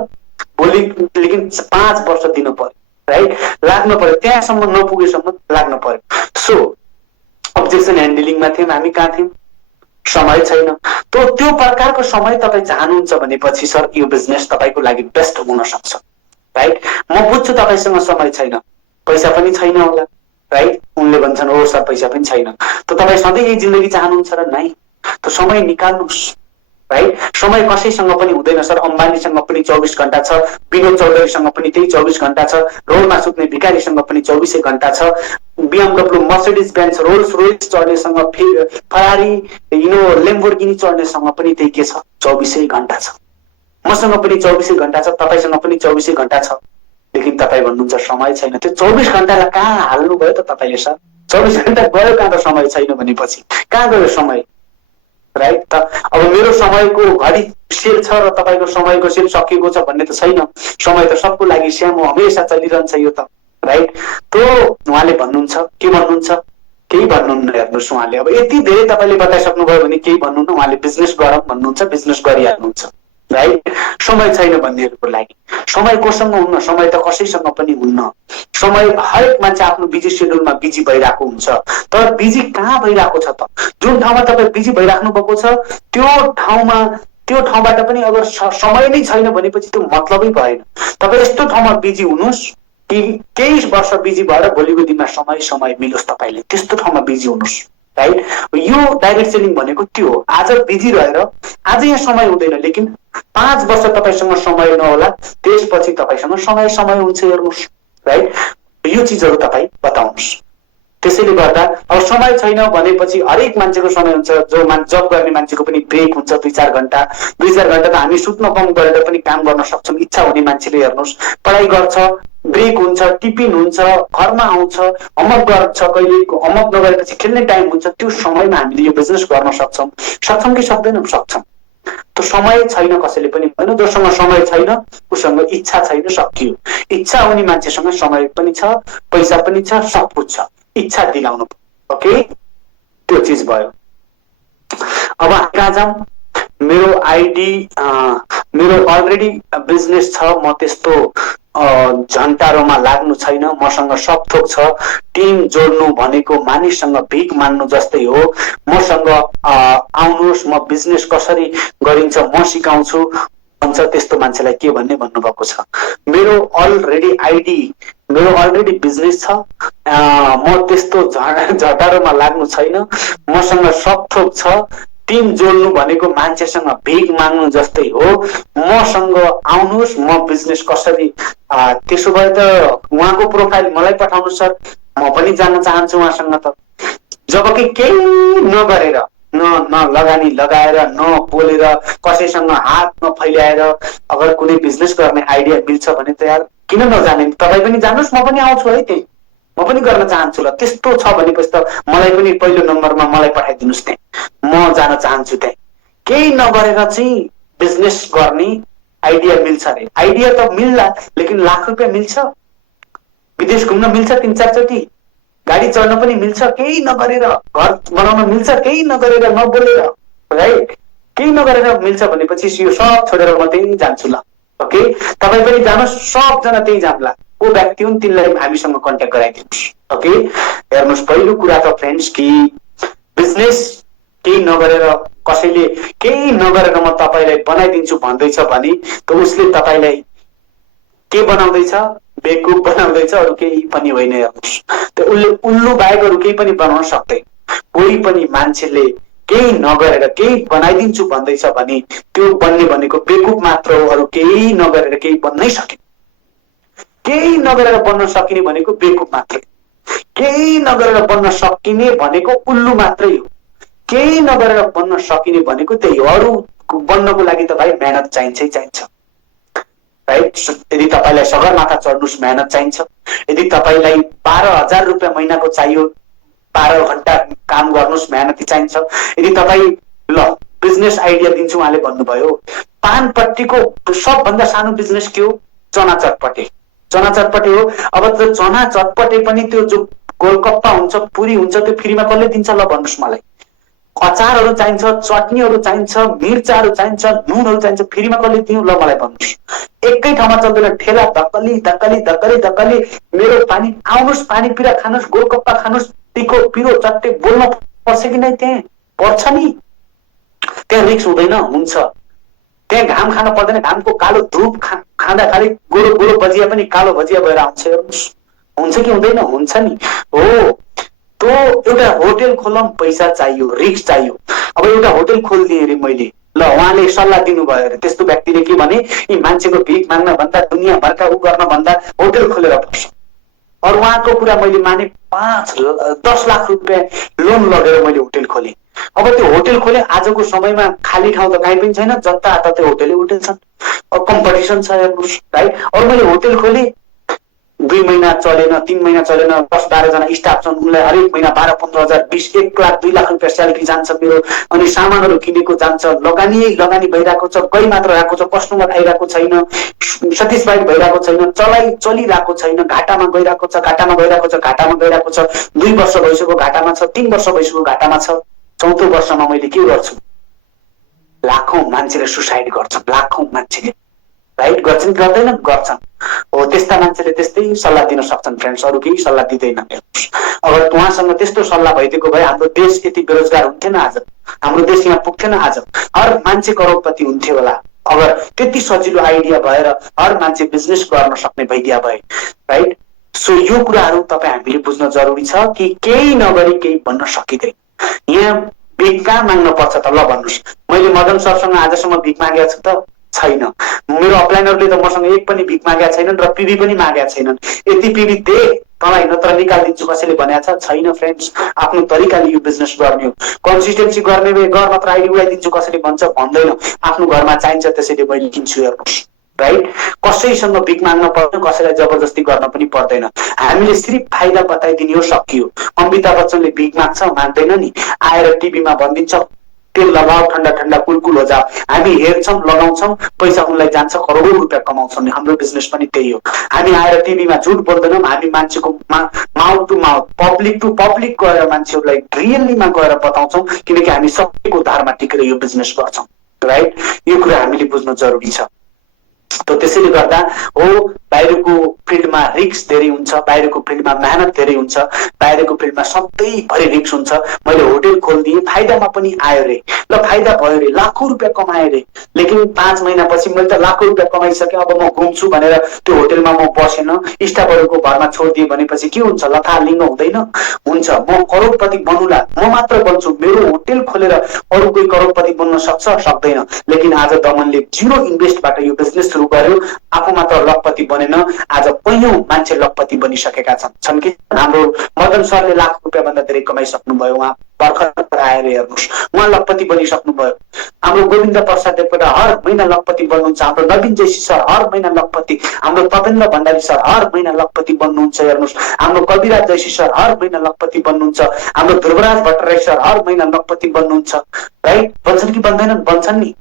भोलि, लेकिन 5 वर्ष दिनु पर्यो, राइट? लाग्नु पर्यो, त्यहाँसम्म नपुगेसम्म लाग्नु पर्यो। सो अब्जेक्सन ह्यान्डलिङमा थियौँ हामी, कहाँ थियौँ? समय छैन। त्यो प्रकारको समय तपाईँ चाहनुहुन्छ भनेपछि सर यो बिजनेस तपाईँको लागि बेस्ट हुन सक्छ, राइट? म बुझ्छु तपाईँसँग समय छैन, पैसा पनि छैन होला, राइट? उनले भन्छन् हो सर पैसा पनि छैन, त तपाईँ सधैँ यही जिन्दगी चाहनुहुन्छ र? नै, त समय निकाल्नुहोस्, राइट? समय कसैसँग पनि हुँदैन सर। अम्बानीसँग पनि 24 घण्टा छ, विनोद चौधरीसँग पनि त्यही 24 घण्टा छ, रोडमा सुत्ने भिखारीसँग पनि 24 घण्टा छ, BMW Mercedes Benz Rolls Royce चढ्नेसँग, फरारी लेम्बोर्गिनी चढ्नेसँग पनि त्यही के छ, 24 घण्टा छ। मसँग पनि 24 घण्टा छ, तपाईँसँग पनि 24 घण्टा छ, लेकिन तपाईँ भन्नुहुन्छ समय छैन। त्यो 24 घण्टालाई कहाँ हाल्नुभयो त तपाईँले सर? 24 घण्टा गयो कहाँ त समय छैन भनेपछि? कहाँ गयो समय, राइट? त अब मेरो समयको घडी सेल छ र तपाईँको समयको सेल सकिएको छ भन्ने त छैन। समय त सबको लागि सेम हो, हमेसा चलिरहन्छ यो त, राइट? तो उहाँले भन्नुहुन्छ, के भन्नुहुन्छ? केही भन्नुहुन्न। हेर्नुहोस् उहाँले अब यति धेरै तपाईँले बताइसक्नुभयो भने केही भन्नुहुन्न। उहाँले बिजनेस गरौँ भन्नुहुन्छ, बिजनेस गरिहाल्नुहुन्छ, राइट? समय छैन भन्नेहरूको लागि समय कोसँग हुन्न? समय त कसैसँग पनि हुन्न। समय हरेक मान्छे आफ्नो बिजी सेड्युलमा बिजी भइरहेको हुन्छ, तर बिजी कहाँ भइरहेको छ त? जुन ठाउँमा तपाईँ बिजी भइराख्नु भएको छ त्यो ठाउँबाट पनि अगर समय नै छैन भनेपछि त्यो मतलबै भएन। तपाईँ यस्तो ठाउँमा बिजी हुनुहोस् कि केही वर्ष बिजी भएर भोलिको दिनमा समय मिलोस् तपाईँले, त्यस्तो ठाउँमा बिजी हुनुहोस्, राइट? यो डाइरेक्ट सेलिङ भनेको त्यो हो। आज बिजी रहेर आज यहाँ समय हुँदैन, लेकिन 5 वर्ष तपाईँसँग समय नहोला, त्यसपछि तपाईँसँग समय हुन्छ, हेर्नुहोस्, राइट? यो चिजहरू तपाईँ बताउनुहोस्। त्यसैले गर्दा अब समय छैन भनेपछि हरेक मान्छेको समय हुन्छ। जो जब गर्ने मान्छेको पनि ब्रेक हुन्छ 2-4 घण्टा त हामी सुत्न कम गरेर पनि काम गर्न सक्छौँ। इच्छा हुने मान्छेले हेर्नुहोस् पढाइ गर्छ, ब्रेक हुन्छ, टिफिन हुन्छ, घरमा आउँछ, होमवर्क गर्छ, कहिले होमवर्क नगरेपछि खेल्ने टाइम हुन्छ। त्यो समयमा हामीले यो बिजनेस गर्न सक्छौँ कि सक्दैनौँ? सक्छौँ। त्यो समय छैन कसैले पनि होइन। जोसँग समय छैन उसँग इच्छा छैन, सकियो। इच्छा हुने मान्छेसँग समय पनि छ, पैसा पनि छ, सब कुछ छ, इच्छा दिलाउनु। ओके, त्यो चिज भयो। अब कहाँ जाऊँ? मेरो आइडी मेरो अलरेडी बिजनेस छ, म त्यस्तो झन्टारोमा लाग्नु छैन। मसँग सब थोक छ। टिम जोड्नु भनेको मानिससँग भिख माग्नु जस्तै हो। मसँग आउनुहोस्, म बिजनेस कसरी गरिन्छ म सिकाउँछु भन्छ। त्यस्तो मान्छेलाई के भन्ने भन्नुभएको छ। मेरो अलरेडी बिजनेस छ। म त्यस्तो झटारोमा लाग्नु छैन। मसँग सब थोक छ। टिम जोड्नु भनेको मान्छेसँग भिख माग्नु जस्तै हो। मसँग आउनुहोस्, म बिजनेस कसरी त्यसो भए त उहाँको प्रोफाइल मलाई पठाउनु सर, म पनि जान चाहन्छु उहाँसँग। त जबकि केही नगरेर, न लगानी लगाएर, न बोलेर, कसैसँग हात नफैल्याएर अगर कुनै बिजनेस गर्ने आइडिया मिल्छ भने त यार किन नजाने? तपाईँ पनि जानुहोस्, म पनि आउँछु है, त्यही म पनि गर्न चाहन्छु। ल त्यस्तो छ भनेपछि त मलाई पनि पहिलो नम्बरमा मलाई पठाइदिनुहोस्, त्यहाँ म जान चाहन्छु। त्यहाँ केही नगरेर चाहिँ बिजनेस गर्ने आइडिया मिल्छ अरे। आइडिया त मिल्ला, लेकिन लाख रुपियाँ मिल्छ? विदेश घुम्न मिल्छ 3-4 चोटि? गाडी चढ्न पनि मिल्छ केही नगरेर? घर बनाउन मिल्छ केही नगरेर, नबोलेर, राइट? केही नगरेर मिल्छ भनेपछि यो सब छोडेर म त्यही जान्छु। ल ओके, तपाईँ पनि जानुहोस्, सबजना त्यही जान्ला। को व्यक्ति हुन् तिनलाई हामीसँग कन्ट्याक्ट गराइदिनुहोस्। ओके, हेर्नुहोस् पहिलो कुरा त फ्रेन्ड्स कि बिजनेस केही नगरेर, कसैले केही नगरेर म तपाईँलाई बनाइदिन्छु भन्दैछ भने त उसले तपाईँलाई के बनाउँदैछ? बेवकुफ बनाउँदैछ, अरू केही पनि होइन। हेर्नुहोस्, त उसले उल्लु बाहेक अरू केही पनि बनाउन सक्दैन। कोही पनि मान्छेले केही नगरेर केही बनाइदिन्छु भन्दैछ भने त्यो बन्ने भनेको बेवकुफ मात्र हो, अरू केही नगरेर केही बन्नै सकिन्छ। केही नगरेर बन्न सकिने भनेको बेवकुफ मात्रै। केही नगरेर बन्न सकिने भनेको उल्लु मात्रै हो। केही नगरेर बन्न सकिने भनेको त्यही हो। अरू बन्नको लागि त भाइ मेहनत चाहिन्छै चाहिन्छ, राइट? यदि तपाईँलाई सगरमाथा चढ्नुहोस् मेहनत चाहिन्छ। यदि तपाईँलाई 12,000 रुपियाँ महिनाको चाहियो, 12 घण्टा काम गर्नुहोस् मेहनत चाहिन्छ। यदि तपाईँ ल बिजनेस आइडिया दिन्छु उहाँले भन्नुभयो, पानपट्टीको सबभन्दा सानो बिजनेस के हो? चना चटपटे। चना चटपटे हो। अब त्यो चना चटपटे पनि त्यो जो गोलगप्पा हुन्छ, पुरी हुन्छ, त्यो फ्रीमा कसले दिन्छ? ल भन्नुहोस् मलाई। अचारहरू चाहिन्छ, चटनीहरू चाहिन्छ, मिर्चाहरू चाहिन्छ, नुनहरू चाहिन्छ, फ्रीमा कसले दिउँ ल मलाई भन्नुहोस्। एकै ठाउँमा चल्दैन, ठेला धक्कली धक्कली धक्कली धक्कली, मेरो पानी आउनुहोस्, पानी पिरा खानुहोस्, गोलगप्पा खानुहोस्, तिखो पिरो चट्टे बोल्न पर्छ कि नै? त्यहाँ पर्छ नि, त्यहाँ रिक्स हुँदैन? हुन्छ। त्यहाँ घाम खान पर्दैन, घामको कालो धुप खाँदा खालि गोरो गोरो भजिया पनि कालो भजिया भएर आउँछ। हेर्नुहोस्, हुन्छ कि हुँदैन? हुन्छ नि। हो, तो एउटा होटल खोलौँ, पैसा चाहियो, रिक्स चाहियो। अब एउटा होटल खोलिदिएँ अरे मैले, ल उहाँले सल्लाह दिनुभयो अरे, त्यस्तो व्यक्तिले के भने, यी मान्छेको भिख माग्न भन्दा, दुनियाँभरका उ गर्न भन्दा होटल खोलेर बस्छ। और उहाँको कुरा मैले माने, 5-10 लाख रुपियाँ लोन लगेर मैले होटल खोलेँ। अब त्यो होटल खोले, आजको समयमा खाली ठाउँ त कहीँ पनि छैन, जताततै होटलै होटल छन्, कम्पिटिसन छ हेर्नुहोस्, राइट। और मैले होटल खोलेँ, 2 महिना चलेन, 3 महिना चलेन, 10-12 जना स्टाफ छन्, उनलाई हरेक महिना 12-15 हजार, 20-1 लाख 2 लाख रुपियाँ स्यालेरी जान्छ मेरो। अनि सामानहरू किनेको जान्छ, लगानी भइरहेको छ, गई मात्र रहेको छ, कस्टमर आइरहेको छैन, सेटिस्फाइड भइरहेको छैन, चलिरहेको छैन, घाटामा गइरहेको छ, घाटामा गइरहेको छ, घाटामा गइरहेको छ। 2 वर्ष भइसक्यो घाटामा छ, 3 वर्ष भइसक्यो घाटामा छ। 4औं वर्षमा मैले के गर्छु? लाखौं मान्छेले सुसाइड गर्छन्, लाखौं मान्छेले, राइट? गर्छन् गर्दैन? गर्छन्। हो, त्यस्ता मान्छेले त्यस्तै सल्लाह दिन सक्छन् फ्रेन्ड्स, अरू केही सल्लाह दिँदैनन्। अगर उहाँसँग त्यस्तो सल्लाह भइदिएको भए हाम्रो देश यति बेरोजगार हुन्थेन आज, हाम्रो देश यहाँ पुग्थेन आज, हर मान्छे करोडपति हुन्थ्यो होला। अगर त्यति सजिलो आइडिया भएर हर मान्छे बिजनेस गर्न सक्ने भइदिया भए, राइट? सो यो कुराहरू तपाईँ हामीले बुझ्न जरुरी छ कि केही नगरी केही बन्न सकिँदैन। यहाँ भिख कहाँ माग्न पर्छ त? ल भन्नुहोस्, मैले मदन सरसँग आजसम्म भिख मागेको छु त? छैन। मेरो अपलाइनरले त मसँग एक पनि भिख मागेका छैनन् र पिबी पनि मागेका छैनन्। यति पिबी दे तँलाई नत्र निकालिदिन्छु कसैले भनेको छ? छैन फ्रेन्ड्स। आफ्नो तरिकाले यो बिजनेस गर्ने हो, कन्सिस्टेन्सी गर्ने भए गर, नत्र आइडी उडाइदिन्छु कसैले भन्छ? भन्दैन। आफ्नो घरमा चाहिन्छ त्यसैले मैले किन्छु। हेर्नुहोस्, राइट? कसैसँग भिख माग्न पर्दैन, कसैलाई जबरजस्ती गर्न पनि पर्दैन। हामीले सिर्फ फाइदा बताइदिने हो, सकियो। अमिताभ बच्चनले भिख माग्छ? माग्दैन नि। आएर टिभीमा भनिदिन्छ तेल लगाओ, ठन्डा ठन्डा कुलकुल हो जाओ। हामी हेर्छौँ, लगाउँछौँ, पैसा उनलाई जान्छ, करोडौं रुपियाँ कमाउँछौँ। हाम्रो बिजनेस पनि त्यही हो। हामी आएर टिभीमा झुट बोल्दैनौँ, हामी मान्छेको mouth to mouth, public to public गएर मान्छेहरूलाई रियल्लीमा गएर बताउँछौँ, किनकि हामी सबैको धारमा टिकेर यो बिजनेस गर्छौँ, राइट? यो कुरा हामीले बुझ्नु जरुरी छ। त्यसैले गर्दा हो, बाहिरको फिल्डमा रिस्क धेरै हुन्छ, बाहिरको फिल्डमा मेहनत धेरै हुन्छ, बाहिरको फिल्डमा सधैँभरि रिस्क हुन्छ। मैले होटल खोलिदिएँ, फाइदामा पनि आयो रे, ल फाइदा भयो रे, लाखौं रुपियाँ कमाएँ रे। लेकिन 5 महिनापछि मैले त लाखौं रुपियाँ कमाइसकेँ, अब म घुम्छु भनेर त्यो होटलमा म बसेन, स्टाफहरूको घरमा छोडिदिएँ भनेपछि के हुन्छ? लथा लिनु हुँदैन? हुन्छ। म करोडपति बनुला, म मात्र बन्छु, मेरो होटल खोलेर अरू कोही करोडपति बन्न सक्छ? सक्दैन। लेकिन आज दमनले 0 इन्भेस्टबाट यो बिजनेस सुरु गर्यो, आफू मात्र लखपति बनेन, आज कैयौं मान्छे लखपति बनिसकेका छन् कि? हाम्रो मदन सरले लाख रुपियाँ भन्दा धेरै कमाइसक्नुभयो, उहाँ भर्खर आएर हेर्नुहोस्, उहाँ लखपति बनिसक्नुभयो। हाम्रो गोविन्द प्रसाद देवकोटा हर महिना लखपति बन्नुहुन्छ, हाम्रो नवीन जैसी सर हर महिना लखपति, हाम्रो तपेन्द्र भण्डारी सर हर महिना लखपति बन्नुहुन्छ। हेर्नुहोस्, हाम्रो कविराज जैसी सर हर महिना लखपति बन्नुहुन्छ, हाम्रो ध्रुवराज भट्टराई सर हर महिना लखपति बन्नुहुन्छ, राइट? बन्छन् कि बन्दैनन्? बन्छन् नि।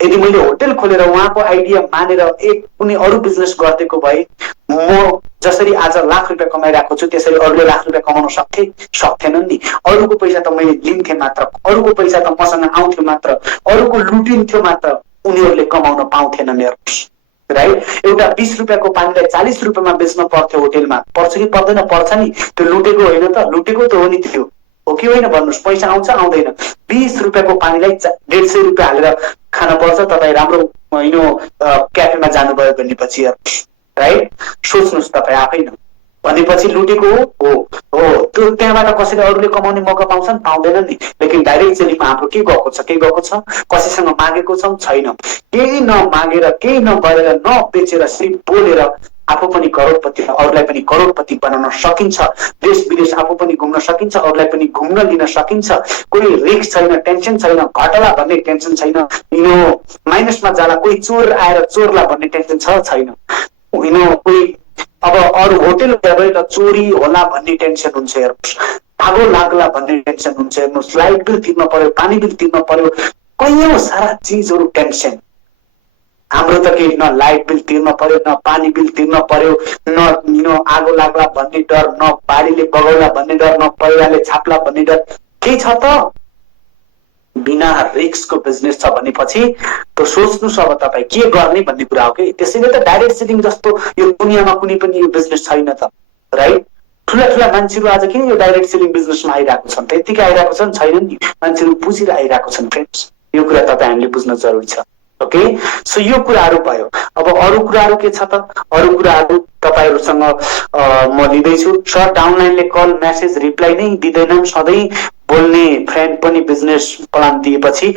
यदि मैले होटल खोलेर उहाँको आइडिया मानेर एक कुनै अरू बिजनेस गरिदिएको भए, म जसरी आज लाख रुपियाँ कमाइरहेको छु त्यसरी अरूले लाख रुपियाँ कमाउन सक्थेनन् नि। अरूको पैसा त मैले लिन्थेँ मात्र, अरूको पैसा त मसँग आउँथ्यो मात्र, अरूको लुटिन्थ्यो मात्र, उनीहरूले कमाउन पाउँथेनन्। हेर्नुहोस्, राइट? एउटा 20 रुपियाँको पानीलाई 40 रुपियाँमा बेच्न पर्थ्यो होटलमा, पर्छ कि पर्दैन? पर्छ नि। त्यो लुटेको होइन त? लुटेको त हो नि, त्यो हो कि होइन भन्नुहोस्? पैसा आउँछ आउँदैन? 20 रुपियाँको पानीलाई 150 रुपियाँ हालेर खान पर्छ। तपाईँ राम्रो क्याफेमा जानुभयो भनेपछि, राइट? सोच्नुहोस् तपाईँ आफै न, भनेपछि लुटेको हो। त्यो त्यहाँबाट कसैले अरूले कमाउने मौका पाउँछन्? पाउँदैनन् नि। लेकिन डाइरेक्ट सेलिङमा हाम्रो के गएको छ? के गएको छ? कसैसँग मागेको छौँ? छैन। केही नमागेर, केही नगरेर, नबेचेर, सिर्फ बोलेर आफू पनि करोडपति, अरूलाई पनि करोडपति बनाउन सकिन्छ। देश विदेश आफू पनि घुम्न सकिन्छ, अरूलाई पनि घुम्न लिन सकिन्छ। कोही रिस्क छैन, टेन्सन छैन, घटला भन्ने टेन्सन छैन, माइनसमा जाला कोही चोर आएर चोरला भन्ने टेन्सन छैन। कोही अब अरू होटल गएर त चोरी होला भन्ने टेन्सन हुन्छ। हेर्नुहोस्, आगो लाग्ला भन्ने टेन्सन हुन्छ। हेर्नुहोस्, लाइट बिल तिर्न पर्यो, पानी बिल तिर्न पर्यो, कैयौं सारा चिजहरू टेन्सन। हाम्रो त केही न लाइट बिल तिर्न पर्यो, न पानी बिल तिर्न पर्यो, न आगो लाग्ला भन्ने डर, न बाढीले बगाउला भन्ने डर, न पहिराले छाप्ला भन्ने डर। के छ त? बिना रिस्कको बिजनेस छ भनेपछि त सोच्नुस् अब तपाईँ के गर्ने भन्ने कुरा हो कि। त्यसैले त डाइरेक्ट सेलिङ जस्तो यो दुनियाँमा कुनै पनि यो बिजनेस छैन त, राइट? ठुला ठुला मान्छेहरू आज किन यो डाइरेक्ट सेलिङ बिजनेसमा आइरहेको छन् त? यतिकै आइरहेको छन् छैनन् नि, मान्छेहरू बुझेर आइरहेको छन् फ्रेन्ड्स। यो कुरा तपाईँ हामीले बुझ्न जरुरी छ। ओके, सो यो कुराहरू भयो। अब अरू कुराहरू के छ त? अरू कुराहरू तपाईँहरूसँग म लिँदैछु। सर्ट डाउनलाइनले कल मेसेज रिप्लाई नै दिँदैनन्, सधैँ बोल्ने फ्रेन्ड पनि बिजनेस प्लान दिएपछि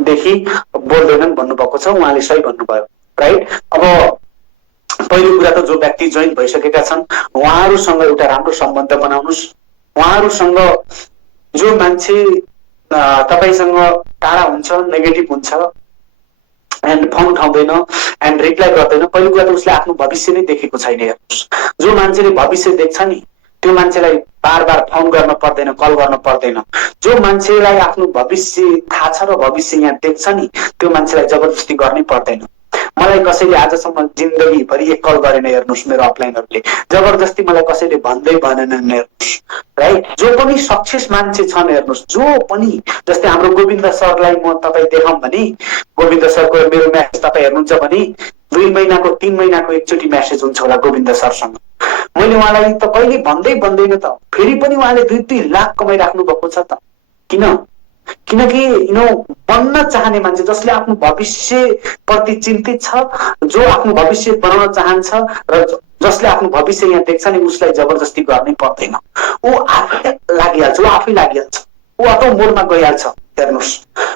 देखि बोल्दैनन् भन्नुभएको छ, उहाँले सही भन्नुभयो, राइट? अब पहिलो कुरा त जो व्यक्ति जोइन भइसकेका छन् उहाँहरूसँग एउटा राम्रो सम्बन्ध बनाउनुहोस्। उहाँहरूसँग जो मान्छे तपाईँसँग टाढा हुन्छ, नेगेटिभ हुन्छ एन्ड फोन उठाउँदैन एन्ड रिप्लाई गर्दैन, पहिलो कुरा त उसले आफ्नो भविष्य नै देखेको छैन। हेर्नुहोस्, जो मान्छेले भविष्य देख्छ नि त्यो मान्छेलाई बार बार फोन गर्न पर्दैन, कल गर्न पर्दैन। जो मान्छेलाई आफ्नो भविष्य थाहा छ र भविष्य यहाँ देख्छ नि त्यो मान्छेलाई जबरजस्ती गर्नै पर्दैन। मलाई कसैले आजसम्म जिन्दगीभरि एक कल गरेन, हेर्नुहोस् मेरो अपलाइनहरूले जबरजस्ती मलाई कसैले भन्दै भनेनन्, हेर्नुहोस्, राइट? जो पनि सक्सेस मान्छे छन् हेर्नुहोस्, जो पनि, जस्तै हाम्रो गोविन्द सरलाई म तपाईँ देखाउँ भने, गोविन्द सरको मेरो म्यासेज तपाईँ हेर्नुहुन्छ भने 2 महिनाको 3 महिनाको एकचोटि म्यासेज हुन्छ होला गोविन्द सरसँग। मैले उहाँलाई त कहिले भन्दैन त, फेरि पनि उहाँले 2-3 लाख कमाइराख्नु भएको छ त। किनकि बन्न चाहने मान्छे, जसले आफ्नो भविष्य प्रति चिन्तित छ, जो आफ्नो भविष्य बनाउन चाहन्छ र जसले आफ्नो भविष्य यहाँ देख्छ नि उसलाई जबरजस्ती गर्नै पर्दैन। ऊ आफै लागिहाल्छ, ऊ अटो मोडमा गइहाल्छ। हेर्नुहोस्,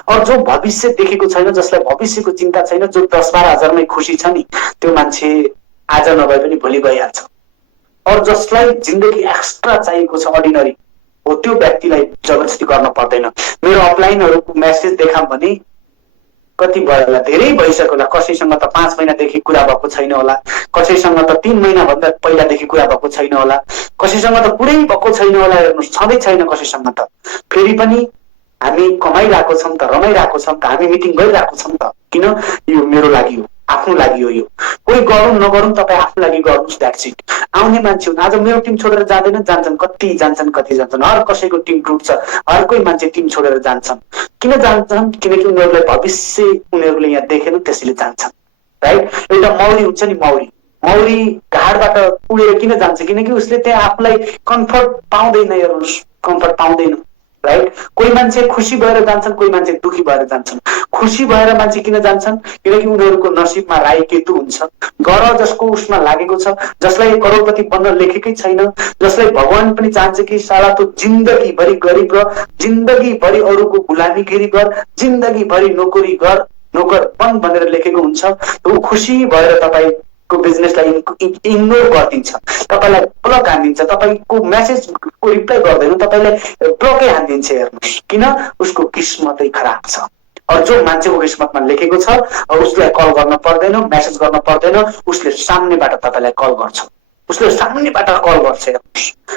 और जो भविष्य देखेको छैन, जसलाई भविष्यको चिन्ता छैन, जो 10-12 हजारमै खुसी छ नि त्यो मान्छे आज नभए पनि भोलि गइहाल्छ। और जसलाई जिन्दगी एक्स्ट्रा चाहिएको छ, अर्डिनरी हो, त्यो व्यक्तिलाई जबरजस्ती गर्न पर्दैन। मेरो अपलाइनहरूको म्यासेज देखाम भने कति भयो होला, धेरै भइसक्यो होला। कसैसँग त 5 महिनादेखि कुरा भएको छैन होला, कसैसँग त 3 महिना भन्दा पहिलादेखि कुरा भएको छैन होला, कसैसँग त कुरै भएको छैन होला। हेर्नुहोस्, छँदै छैन कसैसँग त, फेरि पनि हामी कमाइरहेको छौँ त, रमाइरहेको छौँ त, हामी मिटिङ गरिरहेको छौँ त। किन? यो मेरो लागि हो, आफ्नो लागि हो। यो कोही गरौँ नगरौँ तपाईँ आफ्नो लागि गर्नुहोस्, द्याट्स इट। आउने मान्छे हुन्, आज मेरो टिम छोडेर जाँदैन, जान्छन्, कति जान्छन्। हर कसैको टिम टुट्छ, हर कोही मान्छे टिम छोडेर जान्छन्। किन जान्छन्? किनकि उनीहरूलाई भविष्य उनीहरूले यहाँ देखेन, त्यसैले जान्छन्, राइट? एउटा मौरी हुन्छ नि, मौरी घाडबाट उडेर किन जान्छ? किनकि उसले त्यहाँ आफूलाई कम्फर्ट पाउँदैन। हेर्नुहोस्, कम्फर्ट पाउँदैन, राइट? कोही मान्छे खुसी भएर जान्छन्, कोही मान्छे दुखी भएर जान्छन्। खुसी भएर मान्छे किन जान्छन्? किनकि उनीहरूको नसिबमा राई केतु हुन्छ, ग्रह जसको उसमा लागेको छ, जसलाई करोडपति बन्न लेखेकै छैन, जसलाई भगवान पनि चाहन्छ कि साला तँ जिन्दगीभरि गरिब र जिन्दगीभरि अरूको गुलामीगिरी गर, जिन्दगीभरि नोकरी गर, नोकर बन भनेर लेखेको हुन्छ। ऊ खुसी भएर तपाईँको बिजनेसलाई इग्नोर गरिदिन्छ, तपाईँलाई ब्लक हानिदिन्छ, तपाईँको मेसेजको रिप्लाई गर्दैन, तपाईँलाई ब्लकै हानिदिन्छ। हेर्नुहोस्, किन? उसको किस्मतै खराब छ। और जो मान्छेको किस्मतमा लेखेको छ उसलाई कल गर्न पर्दैन, मेसेज गर्न पर्दैन, उसले सामनेबाट तपाईँलाई कल गर्छ, उसले सामनेबाट कल गर्छ,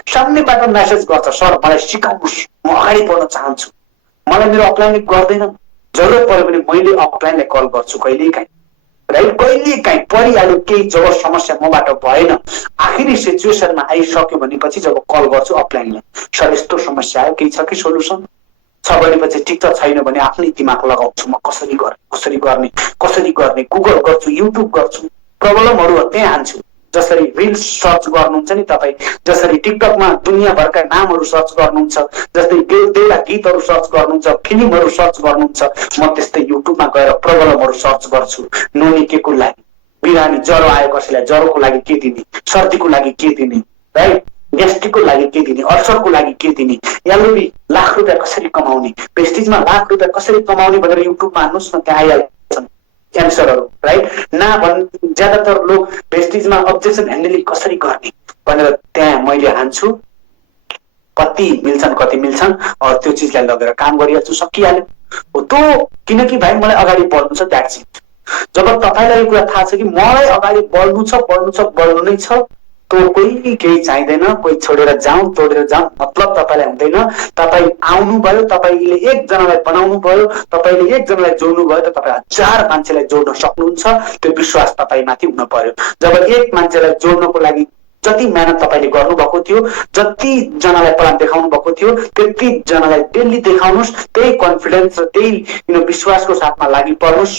सामनेबाट मेसेज गर्छ, सर मलाई सिकाउनुहोस्, म अगाडि बढ्न चाहन्छु। मलाई मेरो अपलाइनले गर्दैन, जरुरत पर्यो भने मैले अपलाइनलाई कल गर्छु कहिलेकाहीँ, राइट? कहिलेकाहीँ परिहाल्यो केही, जब समस्या मबाट भएन, आखिरी सिचुएसनमा आइसक्यो भनेपछि जब कल गर्छु अपलाइनलाई, सर यस्तो समस्या आयो, केही छ कि सोल्युसन छ भनेपछि ठिक छ, छैन भने आफ्नै दिमाग लगाउँछु, म कसरी गर्ने गुगल गर्छु, युट्युब गर्छु, प्रब्लमहरू त्यहाँ हान्छु। जसरी रिल्स सर्च गर्नुहुन्छ नि तपाईँ, जसरी टिकटकमा दुनियाँभरका नामहरू सर्च गर्नुहुन्छ, जस्तै देउला गीतहरू सर्च गर्नुहुन्छ, फिल्महरू सर्च गर्नुहुन्छ, म त्यस्तै युट्युबमा गएर प्रब्लमहरू सर्च गर्छु। नोनी के को लागि, बिरामी ज्वरो आयो, कसैलाई ज्वरोको लागि के दिने, सर्दीको लागि के दिने, राइट? ग्यास्ट्रिकको लागि के दिने, अल्सरको लागि के दिने, एलओबी लाख रुपियाँ कसरी कमाउने, प्रेस्टिजमा लाख रुपियाँ कसरी कमाउने भनेर युट्युबमा हान्नुहोस् न, त्यहाँ आइहाल्छन् एन्सरहरू, राइट? ज्यादातर लोग प्रेस्टिजमा अब्जेक्सन ह्यान्डलिङ कसरी गर्ने भनेर त्यहाँ मैले हान्छु, कति मिल्छन् और त्यो चिजलाई लगेर काम गरिहाल्छु, सकिहाल्यो हो त्यो। किनकि भाइ मलाई अगाडि बढ्नु छ, द्याट्स इट। जब तपाईँलाई यो कुरा थाहा छ कि मलाई अगाडि बढ्नु नै छ, तो कोही केही चाहिँदैन, कोही छोडेर जाउँ तोडेर जाउँ मतलब तपाईँलाई हुँदैन। तपाईँ आउनुभयो, तपाईँले एकजनालाई बनाउनु भयो, तपाईँले एकजनालाई जोड्नु भयो त तपाईँ 1000 मान्छेलाई जोड्न सक्नुहुन्छ। त्यो विश्वास तपाईँमाथि हुन पर्यो। जब एक मान्छेलाई जोड्नको लागि जति मेहनत तपाईँले गर्नुभएको थियो, जति जनालाई प्लान देखाउनु भएको थियो, त्यति जनालाई डेली देखाउनुहोस्। त्यही कन्फिडेन्स र त्यही विश्वासको साथमा लागि पर्नुहोस्।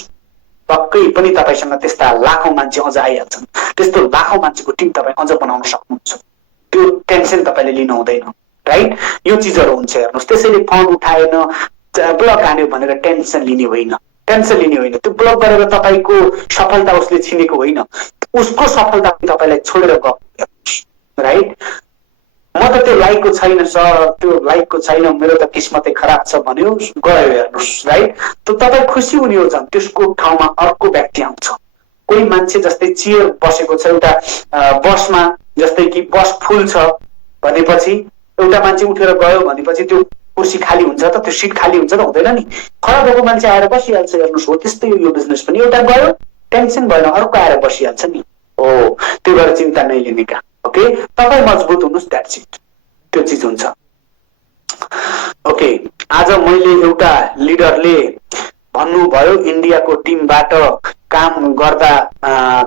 पक्कै पनि तपाईँसँग त्यस्ता लाखौं मान्छे अझ आइहाल्छन्। त्यस्तो लाखौं मान्छेको टिम तपाईँ अझ बनाउन सक्नुहुन्छ। त्यो टेन्सन तपाईँले लिनु हुँदैन, राइट? यो चिजहरू हुन्छ हेर्नुहोस्। त्यसैले फोन उठाएन, ब्लक हान्यो भनेर टेन्सन लिने होइन, टेन्सन लिने होइन। त्यो ब्लक गरेर तपाईँको सफलता उसले छिनेको होइन, उसको सफलता तपाईँलाई छोडेर गएको, राइट? म त त्यो लाइकको छैन सर, त्यो लाइकको छैन, मेरो त किस्मतै खराब छ भन्यो, गयो हेर्नुहोस्, राइट? त तपाईँ खुसी हुने हो झन् त्यसको ठाउँमा अर्को व्यक्ति आउँछ। कोही मान्छे जस्तै चेयर बसेको छ एउटा बसमा, जस्तै कि बस फुल छ भनेपछि एउटा मान्छे उठेर गयो भनेपछि त्यो कुर्सी खाली हुन्छ त, त्यो सिट खाली हुन्छ त, हुँदैन नि। खराब भएको मान्छे आएर बसिहाल्छ, हेर्नुहोस्। हो त्यस्तै यो बिजनेस पनि, एउटा गयो टेन्सन भएन, अर्को आएर बसिहाल्छ नि। हो त्यो भएर चिन्ता नलिने काम, ओके? तपाईँ मजबुत हुनुहोस्, द्याट्स इट। त्यो चिज हुन्छ, ओके? आज मैले एउटा लिडरले भन्नुभयो इन्डियाको टिमबाट काम गर्दा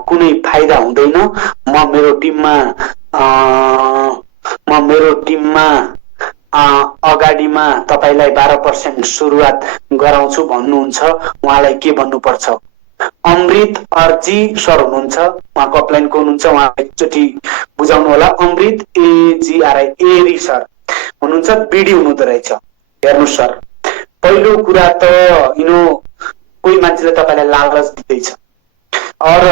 कुनै फाइदा हुँदैन। म मेरो टिममा अगाडिमा तपाईलाई 12% सुरुवात गराउँछु भन्नुहुन्छ। उहाँलाई के भन्नुपर्छ? अमृत अर्जी सर हुनुहुन्छ, उहाँको अपलाइनको हुनुहुन्छ, उहाँ एकचोटि बुझाउनु होला। अमृत AGRI एरी सर हुनुहुन्छ, बिडी हुनुहुँदो रहेछ। हेर्नु सर, पहिलो कुरा त कोही मान्छेले तपाईँलाई लालच दिँदैछ, और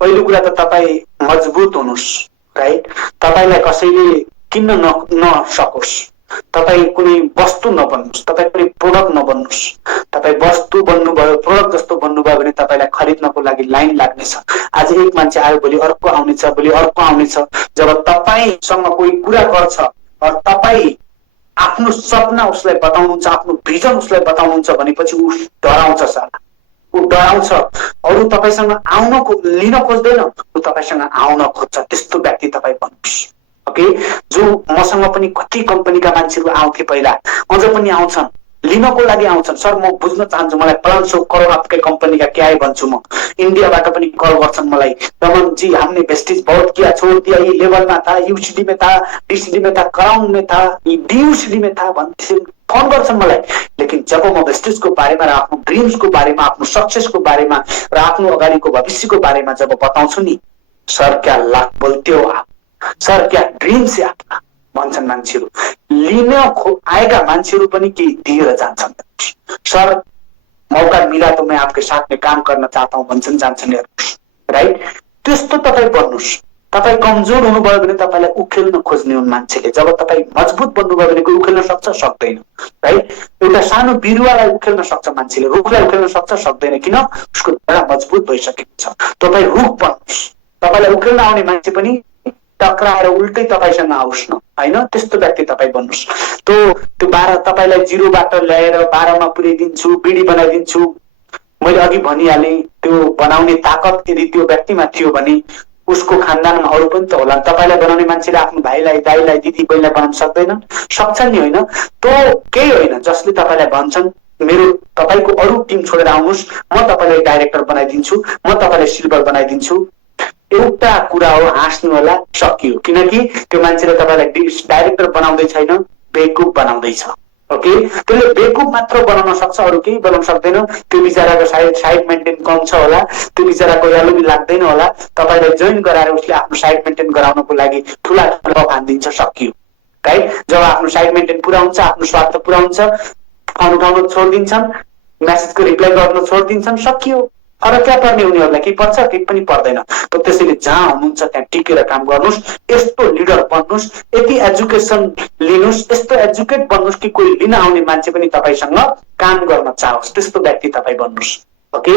पहिलो कुरा त तपाईँ मजबुत हुनुहोस्, राइट? तपाईँलाई कसैले किन्न नसकोस्, तपाईँ कुनै वस्तु नबन्नुहोस्, तपाईँ कुनै प्रोडक्ट नबन्नुहोस्। तपाईँ वस्तु बन्नुभयो, प्रोडक्ट जस्तो बन्नुभयो भने तपाईँलाई खरिद्नको लागि लाइन लाग्नेछ। आज एक मान्छे आयो, भोलि अर्को आउनेछ, भोलि अर्को आउनेछ। जब तपाईँसँग कोही कुरा गर्छ और तपाईँ आफ्नो सपना उसलाई बताउनुहुन्छ, आफ्नो भिजन उसलाई बताउनुहुन्छ भनेपछि ऊ डराउँछ सर, ऊ डराउँछ। अरू तपाईँसँग लिन खोज्दैन, ऊ तपाईँसँग आउन खोज्छ। त्यस्तो व्यक्ति तपाईँ बन्नुहोस्, ओके? जो मसँग पनि कति कम्पनीका मान्छेहरू आउँथे पहिला, अझ पनि आउँछन्, लिनको लागि आउँछन्। सर म बुझ्न चाहन्छु, मलाई 500 करोड आपकै कंपनी का क्या है भन्छु। म इन्डियाबाट पनि कल गर्छन् मलाई, रमन जी हमने वेस्टेज बहुत किया, छोड़ दिया, ये लेवल में था, यूसीडी में था, डीसीडी में था, क्राउन में था, डीयूसीडी में था भन्थे, फोन गर्छन् मलाई। लेकिन जब म वेस्टेज को बारेमा र आफ्नो ड्रिम्स को बारेमा, आफ्नो सक्सेस को बारेमा र आफ्नो अगाडिको भविष्यको बारेमा जब बताउँछु नि, सर क्या लाख बोलते हो आप, सर क्या ड्रिम्स है आपका भन्छन् मान्छेहरू। लिन आएका मान्छेहरू पनि केही दिएर जान्छन्। सर मौका मिला तो मैं आपके साथ में काम गर्न चाहता हूं भन्छन्, जान्छन्, राइट? त्यस्तो तपाईँ बन्नुस्। तपाईँ कमजोर हुनुभयो भने तपाईलाई उखेल्न खोज्ने हुन् मान्छेले। जब तपाईँ मजबुत बन्नुभयो भने कोही उखेल्न सक्छ, सक्दैन, राइट? एउटा सानो बिरुवालाई उखेल्न सक्छ मान्छेले, रुखलाई उखेल्न सक्छ, सक्दैन। किन? उसको डा मजबुत भइसकेको छ। तपाईँ रुख बन्नुस्। तपाईलाई उखेल्न आउने मान्छे पनि टक्राएर उल्टै तपाईसँग आओस् न, हैन? त्यस्तो व्यक्ति तपाईँ बन्नुस्। त्यो 12 तपाईलाई 0 बाट ल्याएर 12 मा पुर्याइदिन्छु, बिडी बनाइदिन्छु। मैले अघि भनिहाले, त्यो बनाउने ताकत यदि त्यो व्यक्तिमा थियो भने उसको खानदानमा अरू पनि त होला। तपाईलाई बनाउने मान्छेले आफ्नो भाइलाई, दाइलाई, दिदी बहिनीलाई बनाउन सक्दैन? सक्छन् नि, हैन? त्यो केही होइन जसले तपाईलाई भन्छन् मेरो तपाईको अरू टिम छोडेर आउनुस्, म तपाईलाई डाइरेक्टर बनाइदिन्छु, म तपाईलाई सिल्भर बनाइदिन्छु। एउटा कुरा हो, हाँस्नु होला, सकियो। किनकि त्यो मान्छेले तपाईलाई डाइरेक्टर बनाउँदै छैन, बेवकुफ बनाउँदैछ, ओके? त्यसले बेवकुफ मात्र बनाउन सक्छ, अरू केही बनाउन सक्दैन। त्यो बिचराको साइड मेन्टेन कम छ होला, त्यो बिचराको यालुमी लाग्दैन होला। तपाईलाई जोइन गराएर उसले आफ्नो साइड मेन्टेन गराउनको लागि ठुला ठुला हान्दिन्छ, सकियो, राइट? जब आफ्नो साइड मेन्टेन पुरा हुन्छ, आफ्नो स्वार्थ पुरा हुन्छ, फोन उठाउन छोडिदिन्छन्, मेसेजको रिप्लाई गर्न छोडिदिन्छन्, सकियो। फरक क्या पर्ने? उनीहरूलाई के पर्छ? केही पनि पर्दैन। त त्यसैले जहाँ हुनुहुन्छ त्यहाँ टिकेर काम गर्नुस्, यस्तो लिडर बन्नुस्, यति एजुकेसन लिनुस्, यस्तो एजुकेट बन्नुस् कि कोही लिन आउने मान्छे पनि तपाईसँग काम गर्न चाहोस्, त्यस्तो व्यक्ति तपाईँ बन्नुस्, ओके?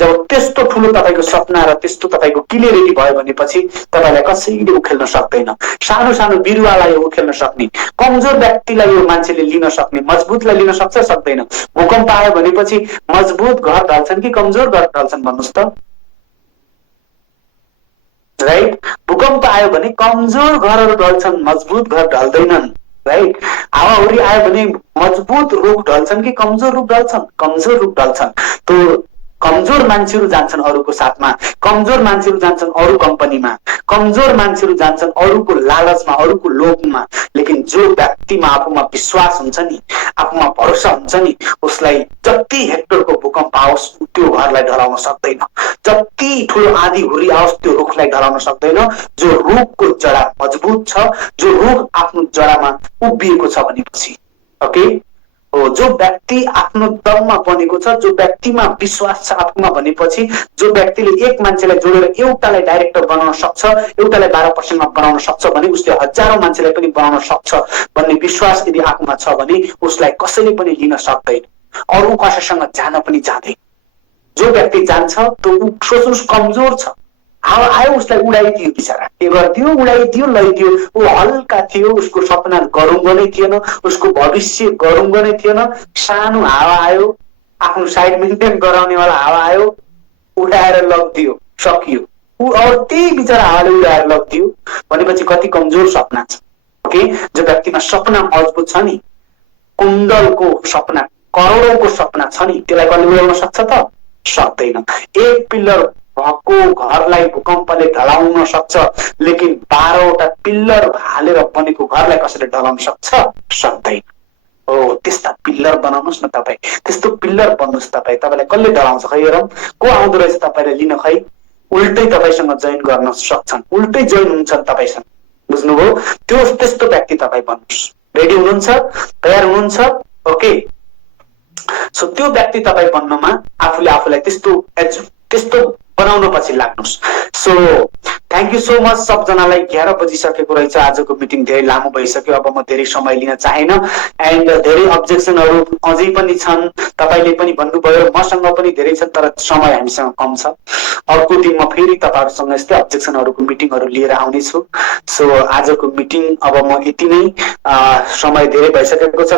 जब त्यस्तो ठुलो तपाईको सपना र त्यस्तो तपाईको क्लियरिटी भयो भनेपछि तपाईलाई कसैले उखेल्न सक्दैन। सानो सानो बिरुवालाई उखेल्न सक्ने, कमजोर व्यक्तिलाई यो मान्छेले लिन सक्ने, मजबुतलाई लिन सक्छ, सक्दैन? भूकम्प आयो भनेपछि मजबुत घर ढल्छन् कि कमजोर घर ढल्छन् भन्नुस् त, राइट? भूकम्प आयो भने कमजोर घरहरू ढल्छन्, मजबुत घर ढल्दैनन्, राइट? हावाहुरी आयो भने मजबुत रुख ढल्छन् कि कमजोर रुख ढल्छन्? कमजोर रुख ढल्छन्। त्यो कमजोर मान्छेहरू जान्छन् अरूको साथमा, कमजोर मान्छेहरू जान्छन् अरू कम्पनीमा, कमजोर मान्छेहरू जान्छन् अरूको लालचमा, अरूको लोभमा। लेकिन जो व्यक्तिमा आफूमा विश्वास हुन्छ नि, आफूमा भरोसा हुन्छ नि, उसलाई जति हेक्टरको भूकम्प आओस् त्यो घरलाई ढलाउन सक्दैन, जति ठुलो आँधी हुरी आओस् त्यो रुखलाई ढलाउन सक्दैन। जो रुखको जडा मजबुत छ, जो रुख आफ्नो जडामा उभिएको छ भनेपछि, ओके हो, जो व्यक्ति आफ्नो दममा बनेको छ, जो व्यक्तिमा विश्वास छ आफूमा भनेपछि, जो व्यक्तिले एक मान्छेलाई जोडेर एउटालाई डाइरेक्टर बनाउन सक्छ, एउटालाई 12% मा बनाउन सक्छ भने उसले हजारौं मान्छेलाई पनि बनाउन सक्छ भन्ने विश्वास यदि आफूमा छ भने उसलाई कसैले पनि लिन सक्दैन, अरू कसैसँग जान पनि जाँदैन। जो व्यक्ति जान्छ त्यो सोच्नुस् कमजोर छ, आयो उसलाई उडाइदियो, बिचरा के गरिदियो, उडाइदियो, लैदियो। ऊ हल्का थियो, उसको सपना गरुङ्गो नै थिएन, उसको भविष्य गरुङ्गो नै थिएन। सानो हावा आयो, आफ्नो साइड मेन्टेन गराउनेवाला हावा आयो, उडाएर लगिदियो, सकियो। ऊ और त्यही बिचरा हावाले उडाएर लगिदियो भनेपछि कति कमजोर सपना छ। ओके, जो व्यक्तिमा सपना मजबुत छ नि, कुण्डलको सपना, करोडौंको सपना छ नि, त्यसलाई कसले उडाउन सक्छ त? सक्दैन। एक पिल्लर भएको घरलाई भूकम्पले ढलाउन सक्छ, लेकिन 12वटा पिल्लर हालेर बनेको घरलाई कसैले ढलाउन सक्छ? सक्दैन। हो, त्यस्ता पिल्लर बनाउनुस् न तपाईँ, त्यस्तो पिल्लर बन्नुस् तपाईँ। तपाईँलाई कसले ढलाउँछ खै हेरौँ, को आउँदो रहेछ तपाईँलाई लिन खै? उल्टै तपाईँसँग जोइन गर्न सक्छन्, उल्टै जोइन हुन्छन् तपाईँसँग, बुझ्नुभयो? त्यस्तो व्यक्ति तपाईँ बन्नुस्। रेडी हुनुहुन्छ? तयार हुनुहुन्छ? ओके, सो त्यो व्यक्ति तपाईँ बन्नमा आफूलाई त्यस्तो बनाउन पछि लाग्नुस्। So thank you so much सबजनालाई। 11 बजिसकेको रहेछ, आजको मिटिङ धेरै लामो भइसक्यो, अब म धेरै समय लिन चाहेन। एन्ड धेरै अब्जेक्सनहरू अझै पनि छन्, तपाईँले पनि भन्नुभयो, मसँग पनि धेरै छन्, तर समय हामीसँग कम छ। अर्को दिन म फेरि तपाईँहरूसँग यस्तै अब्जेक्सनहरूको मिटिङहरू लिएर आउनेछु। सो आजको मिटिङ अब म यति नै, समय धेरै भइसकेको छ।